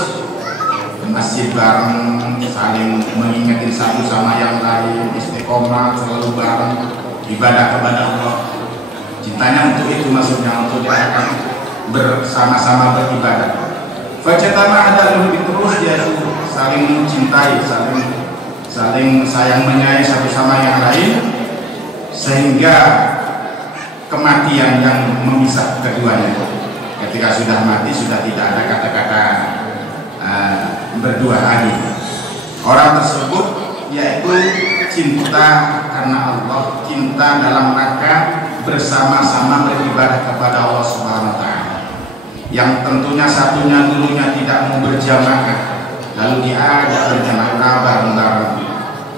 ke masjid bareng, saling mengingatkan satu sama yang lain, istiqomah selalu bareng, ibadah kepada Allah. Cintanya untuk itu, maksudnya untuk diakan bersama-sama beribadah. Fajatama ada lebih terus dia saling mencintai, saling sayang menyayangi satu sama yang lain, sehingga kematian yang memisah keduanya. Ketika sudah mati, sudah tidak ada kata-kata berdua lagi. Orang tersebut yaitu cinta karena Allah, cinta dalam rangka bersama-sama beribadah kepada Allah Subhanahu wa Ta'ala. Yang tentunya satunya dulunya tidak mau berjamaah, lalu diajak berjamaah bareng-bareng.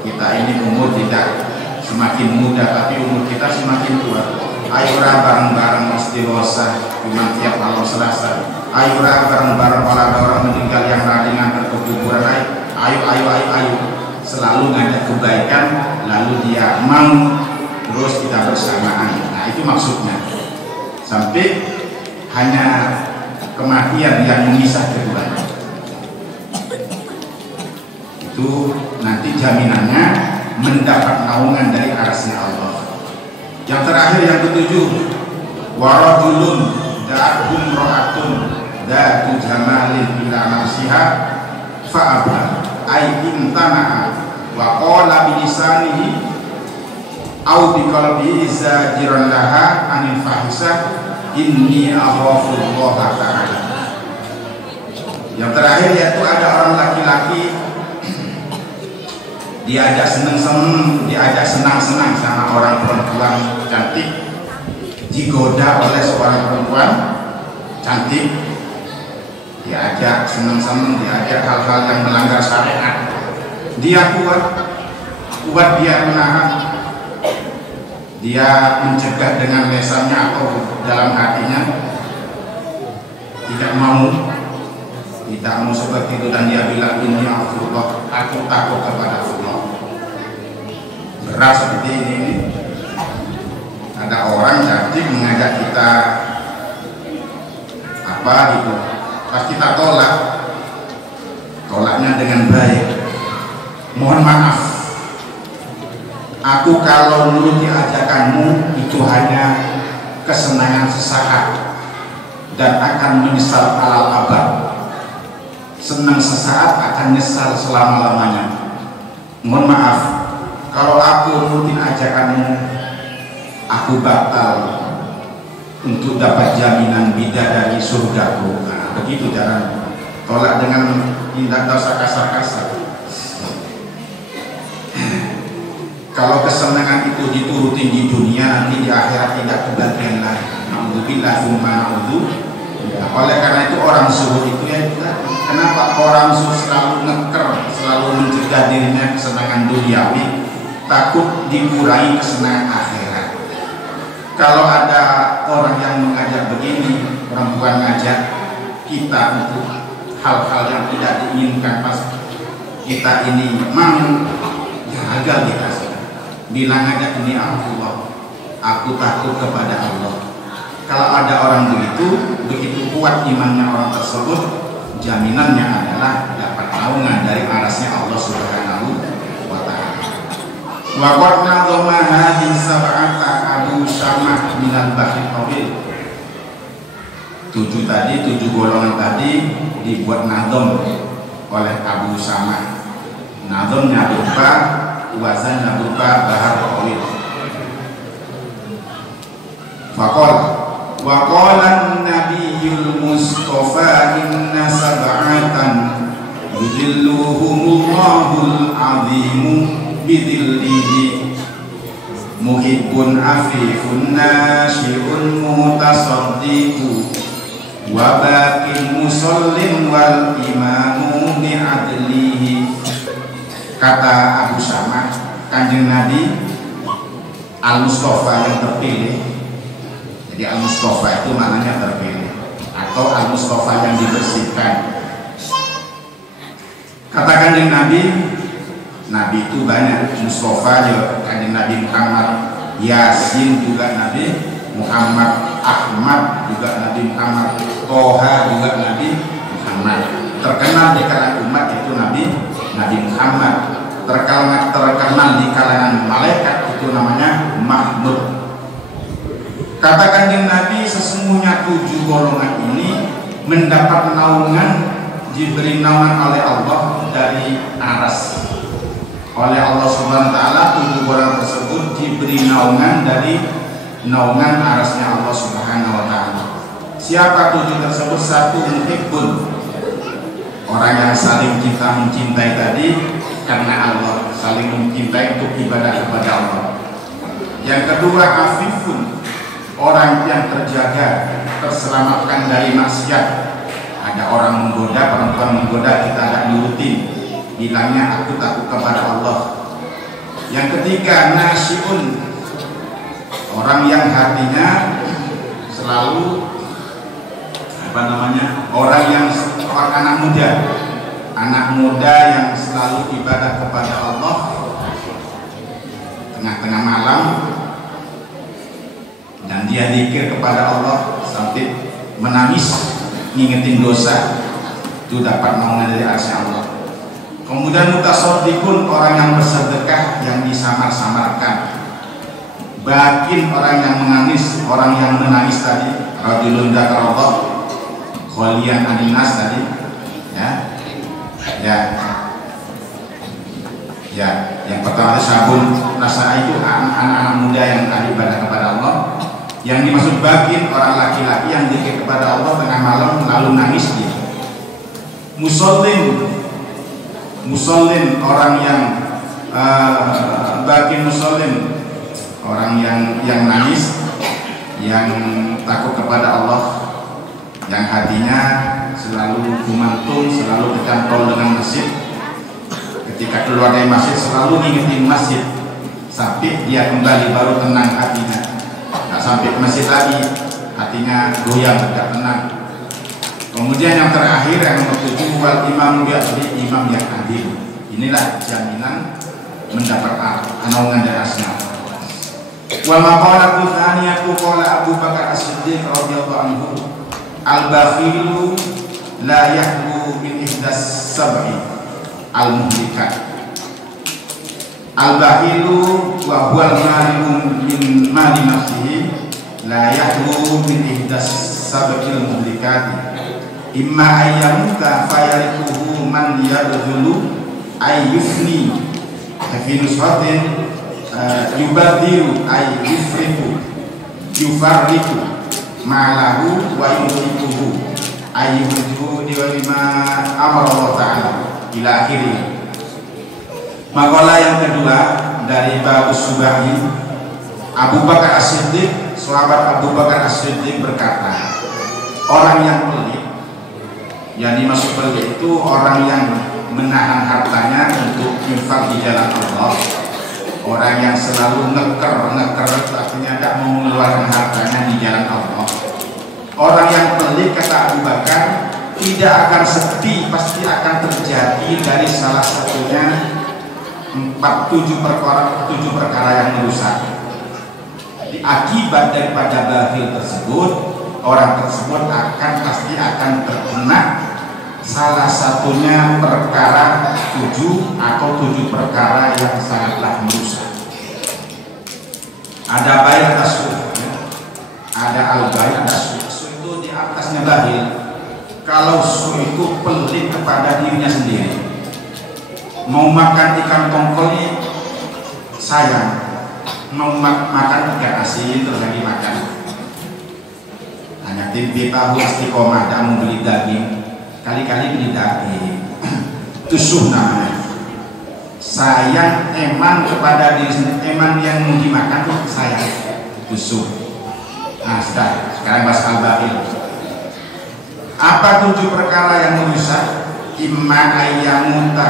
Kita ini umur tidak semakin muda, tapi umur kita semakin tua. Ayo bareng-bareng istighosah cuma tiap malam Selasa. Ayo bareng-bareng kalau ada orang meninggal yang radingan ke kuburan. Ayo selalu ngajak kebaikan, lalu dia mau, terus kita bersamaan. Nah itu maksudnya, sampai hanya kematian yang memisah keduanya. Itu nanti jaminannya mendapat naungan dari arasnya Allah. Yang terakhir, yang ketujuh, warajulun da'atun ro'atun da'atu jamalin ila nafsiha fa'abha ay imtana'a wa qala bilisanihi au biqalbihi zajiran laha anil fahisah inni akhafullaha ta'ala. Yang terakhir yaitu ada orang laki-laki diajak senang-senang sama orang perempuan cantik, digoda oleh seorang perempuan cantik, diajak senang-senang, diajak hal-hal yang melanggar syariat. Dia kuat dia menahan, dia mencegah dengan lesannya atau dalam hatinya, tidak mau seperti itu, dan dia bilang ini Allah, aku takut kepada Allah. Berat seperti ini. Ada orang cantik mengajak kita apa gitu, pas kita tolaknya dengan baik. Mohon maaf, aku kalau menuruti ajakanmu itu hanya kesenangan sesaat dan akan menyesal alal abad. Senang sesaat akan nyesal selama-lamanya. Mohon maaf, kalau aku menuruti ajakanmu, aku batal untuk dapat jaminan bidadari surgaku. Nah, begitu caranya. Tolak dengan tidak dosa kasar-kasar. Kalau kesenangan itu diturutin di dunia, nanti di akhirat tidak kebagian lagi. Alhamdulillah, ya, oleh karena itu orang zuhud itu ya, kenapa orang zuhud selalu ngeker, selalu mencegah dirinya kesenangan duniawi, takut dikurangi kesenangan akhirat. Kalau ada orang yang mengajak begini, perempuan ngajak kita untuk hal-hal yang tidak diinginkan, pas kita ini mau, gagal dikasih. Bilang aja ini Allah, aku takut kepada Allah. Kalau ada orang begitu kuat imannya orang tersebut, jaminannya adalah dapat naungan dari arasnya Allah Subhanahu wa Ta'ala. Wa qad nadhama hadhihi sab'ata Abu Syamah minal bahri qabil. 7 golongan tadi dibuat nadham oleh Abu Syamah. Nadhamnya berupa wazannya berupa bahar qabil. Faqala wa qala an-nabiyyul mustafa inna sab'atan yudhilluhumullahul azimu bidhillihi muhibbun afifun nasyi'un mutasaddiqu wa baqin musallin wal imamu bi'adlihi. Kata Abu Samah, Kanjeng Nabi Al-Mustafa yang terpilih. Jadi Al-Mustafa itu maknanya terpilih atau Al-Mustafa yang dibersihkan. Kata Kanjeng Nabi, Nabi itu banyak. Mustafa juga Kanjeng Nabi Muhammad, Yasin juga Nabi Muhammad, Ahmad juga Nabi Muhammad, Toha juga Nabi Muhammad. Terkenal di kalangan umat itu Nabi Muhammad. Terkenal di kalangan malaikat itu namanya Mahmud. Kata Kanjeng Nabi, sesungguhnya 7 golongan ini mendapat naungan, diberi naungan oleh Allah dari aras. Oleh Allah Subhanahu wa taala 7 golongan tersebut diberi naungan dari naungan arasnya Allah Subhanahu wa taala. Siapa 7 tersebut? 1 muhibbun, orang yang saling cinta mencintai tadi karena Allah, saling mencintai untuk ibadah kepada Allah. Yang kedua afifun, orang yang terjaga, terselamatkan dari maksiat. Ada orang menggoda, perempuan menggoda, kita tidak nurutin, bilangnya aku takut kepada Allah. Yang ketiga nasyi'un, orang yang hatinya selalu orang yang anak muda yang selalu ibadah kepada Allah tengah-tengah malam, dan dia zikir kepada Allah sampai menangis ngingetin dosa, itu dapat naungan dari arsy Allah. Kemudian mutasaddiqun, orang yang bersedekah, yang disamar-samarkan. Bakin, orang yang menangis, orang yang menangis tadi, rajulun dzakarallah khalian aninas tadi, yang pertama itu sabun nasa, itu anak-anak muda yang ibadah kepada Allah. Yang dimaksud bakin, orang laki-laki yang zikir kepada Allah tengah malam lalu nangis dia. Musallin, orang yang bakin musallin, orang yang nangis, yang takut kepada Allah, yang hatinya selalu kumantung, selalu terkantol dengan masjid. Ketika keluar dari masjid selalu ngingetin masjid, sampai dia kembali baru tenang hatinya. Nggak sampai ke masjid lagi hatinya goyang, tidak tenang. Kemudian yang terakhir, yang nomor 7, wal imam bi'adli, imam yang adil. Inilah jaminan mendapat naungan dari arsy Allah. Wa maqala tsaniyatu qala Abu Bakar As-Siddiq radhiyallahu anhu, al-bakhilu la yahlu min ihdas sab'i al-muhlikat. Al-bakhilu wa huwa al-maliku min mali nafsihi la yahlu min ihdas sab'il muhlikat. Imma ayyamuta fayarikuhu man yadhulu ayyufni fi nusratin yubadiru ay yufriku yufarriku ma'lahu wa yumlikuhu ay yumlikuhu diwalima amar Allah ta'ala ila akhirnya. Makalah yang kedua dari Babu Subahi, Abu Bakar As-Siddiq, sahabat Abu Bakar As-Siddiq berkata, orang yang pelit, yang dimaksud pelit itu orang yang menahan hartanya untuk infak di jalan Allah. Orang yang selalu ngeker itu artinya tidak mau mengeluarkan hartanya di jalan Allah. Orang yang pelit, kata Abu Bakar, tidak akan sepi, pasti akan terjadi dari salah satunya 7 perkara yang merusak. Jadi akibat daripada bakhil tersebut, orang tersebut pasti akan terkena salah satunya perkara 7 atau 7 perkara yang sangatlah merusak. Ada baik, ada su, ada al-baik, ada su. Su itu di atasnya bakhil. Kalau su itu pelit kepada dirinya sendiri, mau makan ikan tongkolnya sayang, mau makan ikan asin terus lagi makan, Di tahu istiqomah kamu beli daging, kali-kali beli daging, tusuh namanya. Sayang eman kepada diri sendiri, eman yang mau dimakan tuh sayang, tusuh. Nah sekarang bahas al-bakhil. Apa 7 perkara yang merusak? Imma ayyamuta,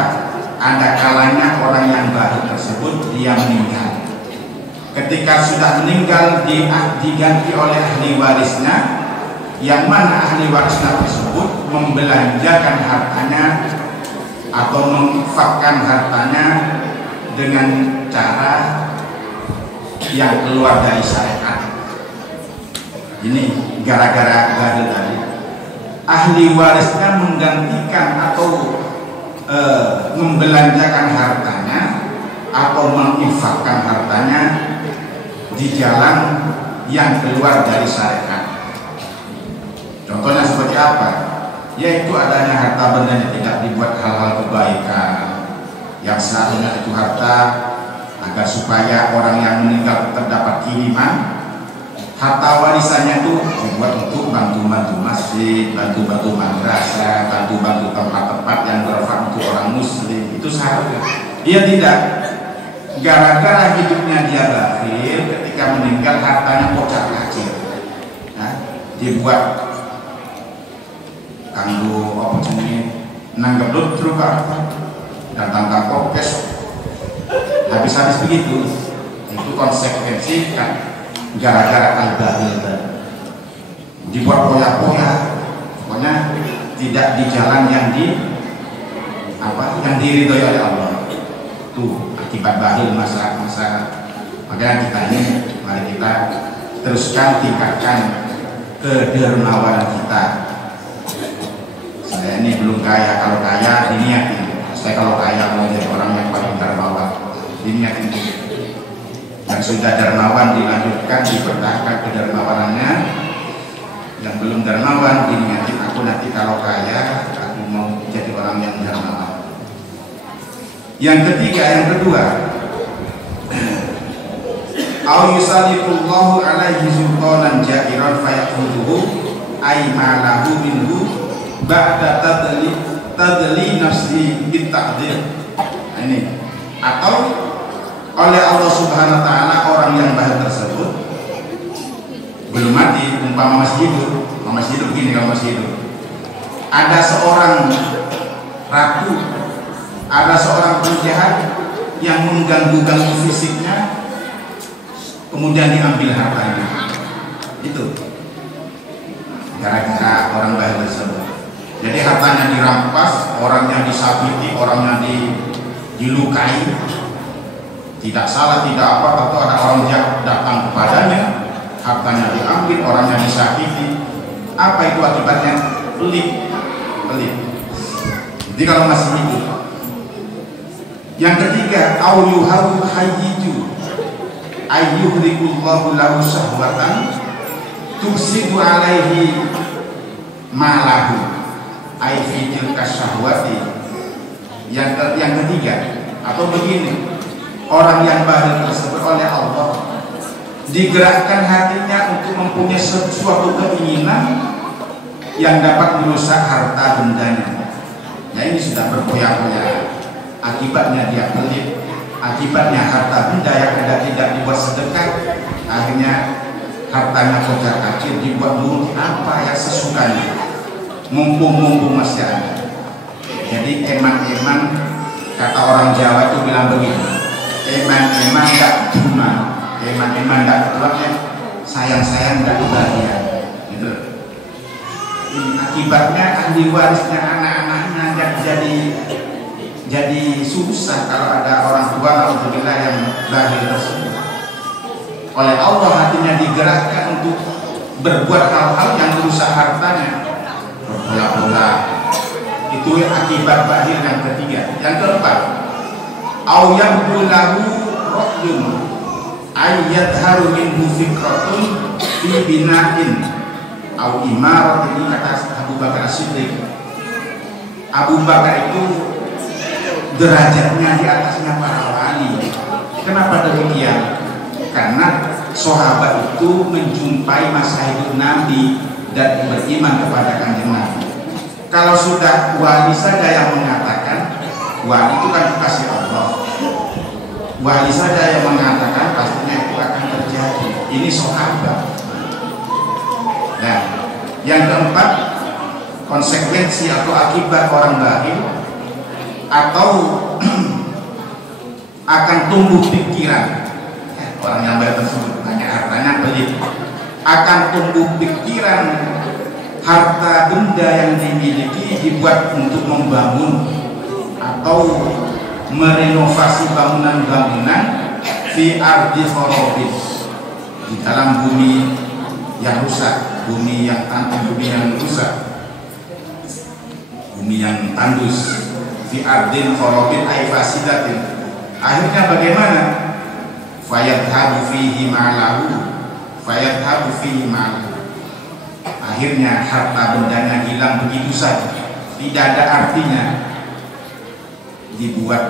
ada kalanya orang yang bakhil tersebut dia meninggal. Ketika sudah meninggal diganti oleh ahli warisnya, yang mana ahli warisnya tersebut membelanjakan hartanya atau menginfakkan hartanya dengan cara yang keluar dari syariat. Ini gara-gara bakhil tadi. Ahli warisnya menggantikan atau membelanjakan hartanya atau menginfakkan hartanya di jalan yang keluar dari syariat. Contohnya seperti apa? Yaitu adanya harta benda yang tidak dibuat hal-hal kebaikan, yang seharusnya itu harta agar supaya orang yang meninggal terdapat kiriman. Harta warisannya itu dibuat untuk bantu-bantu masjid, bantu-bantu madrasah, bantu-bantu tempat-tempat yang bermanfaat untuk orang muslim. Itu seharusnya. Dia tidak. Gara-gara hidupnya dia bakhil, ketika meninggal hartanya kocar kacir. Nah, dibuat kanggo apa jenis nanggep terus datang kokes. Habis-habis begitu, itu konsekuensi kan. Gara-gara al-bakhil dibuat poya-poya, pokoknya tidak di jalan yang diridhoi oleh Allah. Tuh akibat bakhil masyarakat. Makanya kita ini, mari kita teruskan tingkatkan kedermawanan kita. Saya ini belum kaya, kalau kaya diniatin. Saya kalau kaya mau jadi orang yang paling dermawan, diniatin. Yang sudah dermawan dilanjutkan, dipertahankan kedermawanannya. Yang belum dermawan diniatin, aku nanti kalau kaya aku mau jadi orang yang dermawan. Yang ketiga, yang kedua, au yusallitullahu alaihi sultanan jairan fayakhudhuhu ay malahu minhu ba'da tadli nafsi bitaqdir. Ini atau oleh Allah Subhanahu wa taala orang yang bakhil tersebut belum mati, umpama masih hidup gini, kalau masih hidup ada seorang ratu, ada seorang penjahat yang mengganggu fisiknya, kemudian diambil hartanya. Itu gara-gara orang bakhil tersebut. Jadi hartanya dirampas, orangnya disakiti, orangnya dilukai. Tidak salah, tidak apa, atau ada orang jahat datang kepadanya, hartanya diambil, orangnya disakiti. Apa itu akibatnya? Pelit. Jadi kalau masih hidup. Yang ketiga, au yuhabu hayyiju ayyuhrikullahu lahu syahwatan tusibu alaihi malahu ay fi tilka syahwati. Yang ketiga, atau begini, orang yang bakhil tersebut oleh Allah digerakkan hatinya untuk mempunyai sesuatu keinginan yang dapat merusak harta bendanya. Nah ini sudah berpoya-poya, akibatnya dia pelit, akibatnya harta benda yang ada tidak dibuat sedekah, akhirnya hartanya kocar kacir, dibuat dulu apa yang sesukanya, mumpung masih ada. Jadi eman-eman, kata orang Jawa itu bilang begini, eman-eman gak cuma, eman-eman gak keluarnya, sayang-sayang gak bahagia. Gitu. Ini akibatnya ahli warisnya, anak-anaknya jadi susah kalau ada orang tua alhamdulillah yang bakhil tersebut. Oleh Allah hatinya digerakkan untuk berbuat hal-hal yang merusak hartanya, berpola-pola. Itu akibat bakhil yang ketiga. Yang keempat, au yabdu lahu rajul ayyadharu minhu fikratun fi bina'in au imarat. Ini kata Abu Bakar As-Siddiq. Abu Bakar itu derajatnya di atasnya para wali. Kenapa demikian? Karena sahabat itu menjumpai masa hidup Nabi dan beriman kepada Kanjeng Nabi. Kalau sudah wali saja yang mengatakan, wali itu kan dikasih Allah, wali saja yang mengatakan pastinya itu akan terjadi. Ini sahabat. Nah, yang keempat, konsekuensi atau akibat orang bakhil atau akan tumbuh pikiran orang yang baik tersebut, banyak hartanya pelit, akan tumbuh pikiran harta benda yang dimiliki dibuat untuk membangun atau merenovasi bangunan-bangunan fi ardi kharabin, di dalam bumi yang rusak, bumi yang tandus, bumi yang rusak, bumi yang tandus, fi ardin kharabin ay fasidatin. Akhirnya bagaimana? Fayadhabu fihi ma'lahu, fayadhabu fihi ma'lahu. Akhirnya harta bendanya hilang begitu saja, tidak ada artinya. Dibuat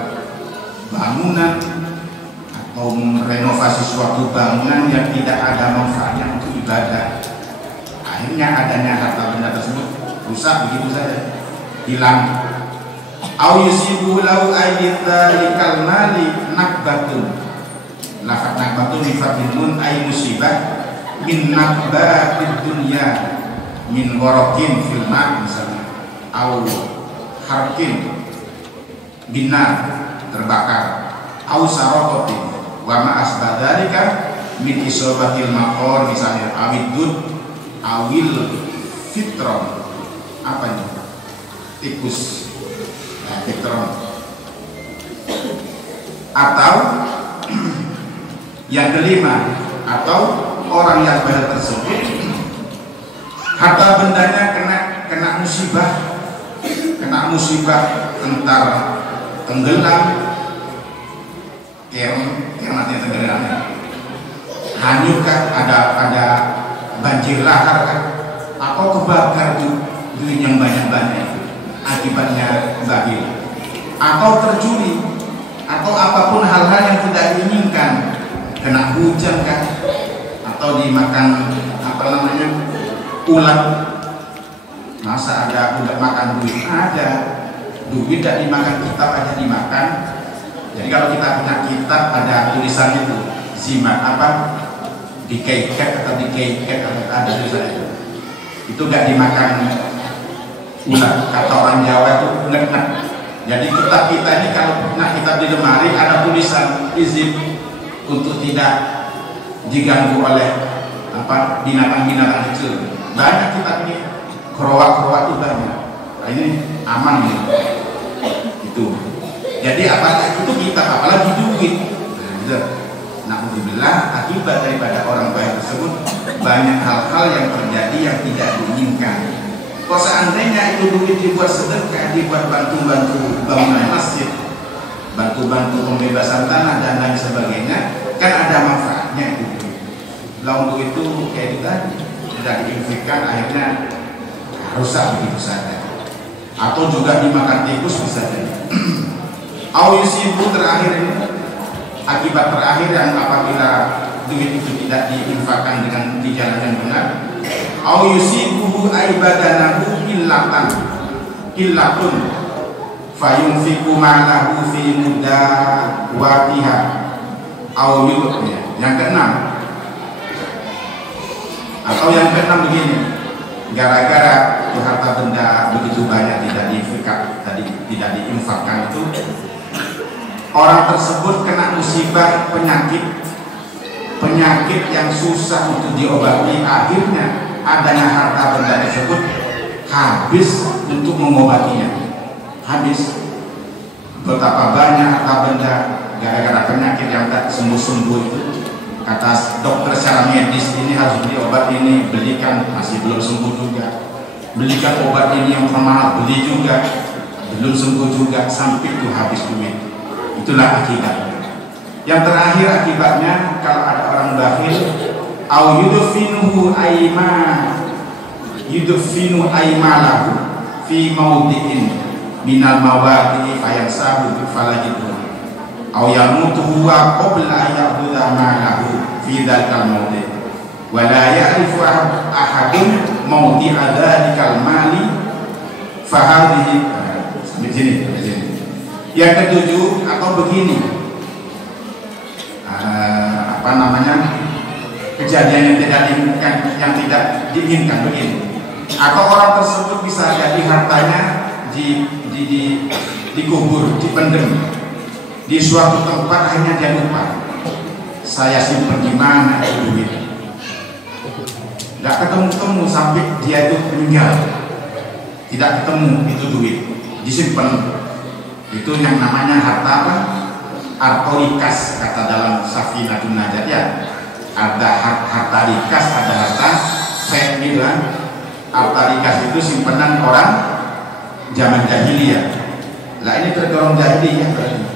bangunan atau merenovasi suatu bangunan yang tidak ada manfaatnya untuk ibadah. Akhirnya adanya harta benda tersebut rusak begitu saja, hilang. Au yusibu lau ayyidzalikal mali nakbatun. Lafaz nakbatun bi fathil nun ay musibah min nakbatid dunya min warakin fil ma' misalnya, au harkin binar terbakar, au saraqatin wa ma asbadalika min isobatil maqor misalnya, awidud awil fitron, apa itu? Tikus, nah, fitron. Atau yang kelima, atau orang yang bakhil tersebut harta bendanya kena musibah entar tenggelam, artinya tenggelam, hanyutkah, ada banjir lahar kan, atau kebakar duit yang banyak-banyak akibatnya bakhil, atau tercuri, atau apapun hal-hal yang tidak diinginkan, kena hujan kan, atau dimakan ulat. Masa ada ulat makan duit? Ada. Duit tidak dimakan, kitab aja dimakan. Jadi kalau kita punya kitab ada tulisan itu zimat apa, dikeikat atau dikeikat, ada tulisan itu gak dimakan ulat. Kata orang Jawa itu nek-nek. Jadi kitab kita ini kalau punya kitab di lemari ada tulisan izin untuk tidak diganggu oleh binatang-binatang kecil. Banyak kitab ini, kerowak-kerowak itu banyak. Nah, ini aman gitu. Itu. Jadi apalagi itu kitab, apalagi duit. Na'udzubillah, akibat daripada orang baik tersebut banyak hal-hal yang terjadi yang tidak diinginkan. Kalau seandainya itu duit dibuat sedekah, dibuat bantu-bantu bangunan masjid, bantu-bantu pembebasan tanah dan lain sebagainya, kan ada manfaatnya itu. Lah untuk itu kayak tadi tidak diinfekkan, akhirnya rusak begitu saja, atau juga dimakan tikus bisa jadi. Au yusibu terakhir ini, akibat terakhir yang apabila duit itu tidak diinfakkan dengan di jalan yang benar. Au yusibuhu aibadanahu illatun fayunfiku ma'lahu fi mudawatiha au yudhnya. Yang keenam, atau yang keenam begini, gara-gara harta benda begitu banyak tidak diinfakkan itu, orang tersebut kena musibah penyakit yang susah untuk diobati. Akhirnya adanya harta benda tersebut habis untuk mengobatinya. Habis. Betapa banyak harta benda gara-gara penyakit yang tak sembuh-sembuh itu. Kata dokter secara medis, ini harus beli obat ini, belikan, masih belum sembuh juga. Belikan obat ini yang termahal, beli juga, belum sembuh juga, sampai itu habis duit. Itulah akibatnya. Yang terakhir akibatnya, kalau ada orang bakhil, au yudfinu aimalahu fi maudiin minal mawadi'i fayansabu falajidu au yamutu huwa qabla ayyabudha malahu fi dzalkal mawdi' wa la ya'rifu ahadun maudi ada di kalmali fahadihi sampai sini. Yang ketujuh atau begini, kejadian yang tidak diinginkan begini, atau orang tersebut bisa jadi hartanya dikubur, dipendem di suatu tempat, akhirnya dia lupa saya simpen di mana itu duit, nggak ketemu sampai dia itu meninggal, tidak ketemu itu duit, disimpan. Itu yang namanya harta apa? Harta rikas, kata dalam Safinatun Najat ya. Ada harta rikas, ada harta fed gitu kan. Harta rikas itu simpanan orang zaman jahiliyah. Lah ini tergolong jahiliyah berarti.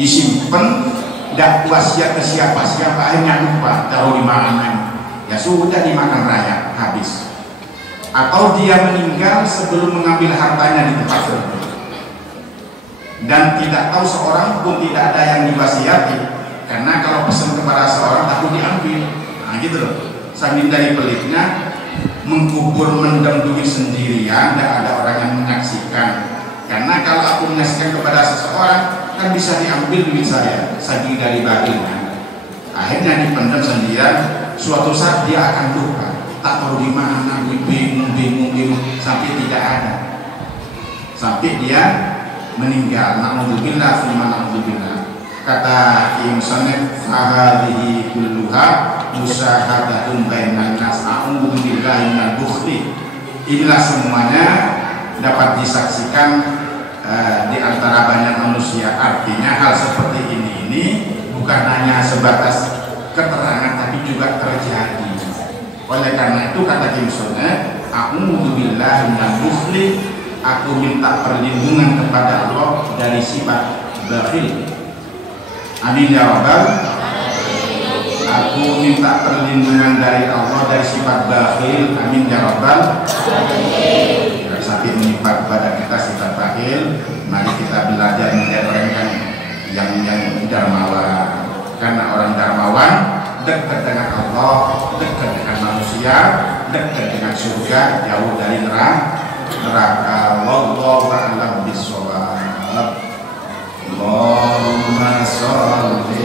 Disimpan, tidak wasiat ke siapa-siapa, akhirnya lupa taruh di mana. Ya sudah dimakan raya, habis. Atau dia meninggal sebelum mengambil hartanya di tempat tersebut. Dan tidak tahu seorang pun tidak ada yang diwasiati, karena kalau pesan kepada seorang takut diambil. Nah gitu loh, sambil dari pelitnya mengkubur mendem duit sendirian, tidak ada orang yang menyaksikan. Karena kalau aku menyaksikan kepada seseorang kan bisa diambil duit saya, sambil dari baginya. Akhirnya dipendam sendirian, suatu saat dia akan lupa, tak tahu di mana, bingung sampai tidak ada, sampai dia meninggal. Na'udzubillah fi na'udzubillah. Kata Imam Musannif, fahadhihi kulluha musyahadatun bainan nas, a'udzubillahi minal bukhli. Inilah semuanya dapat disaksikan di antara banyak manusia. Artinya hal seperti ini bukan hanya sebatas keterangan tapi juga terjadi. Oleh karena itu kata Imam Musannif, a'udzubillahi minal bukhli, aku minta perlindungan kepada Allah dari sifat bakhil. Amin ya rabbal. Aku minta perlindungan dari Allah dari sifat bakhil. Amin ya rabbal. Sampai menimpa kepada kita sifat bakhil, mari kita belajar menjadi orang yang dermawan. Karena orang dermawan dekat dengan Allah, dekat dengan manusia, dekat dengan surga, jauh dari neraka. Wallahu a'lam bishawab. Allahumma shalli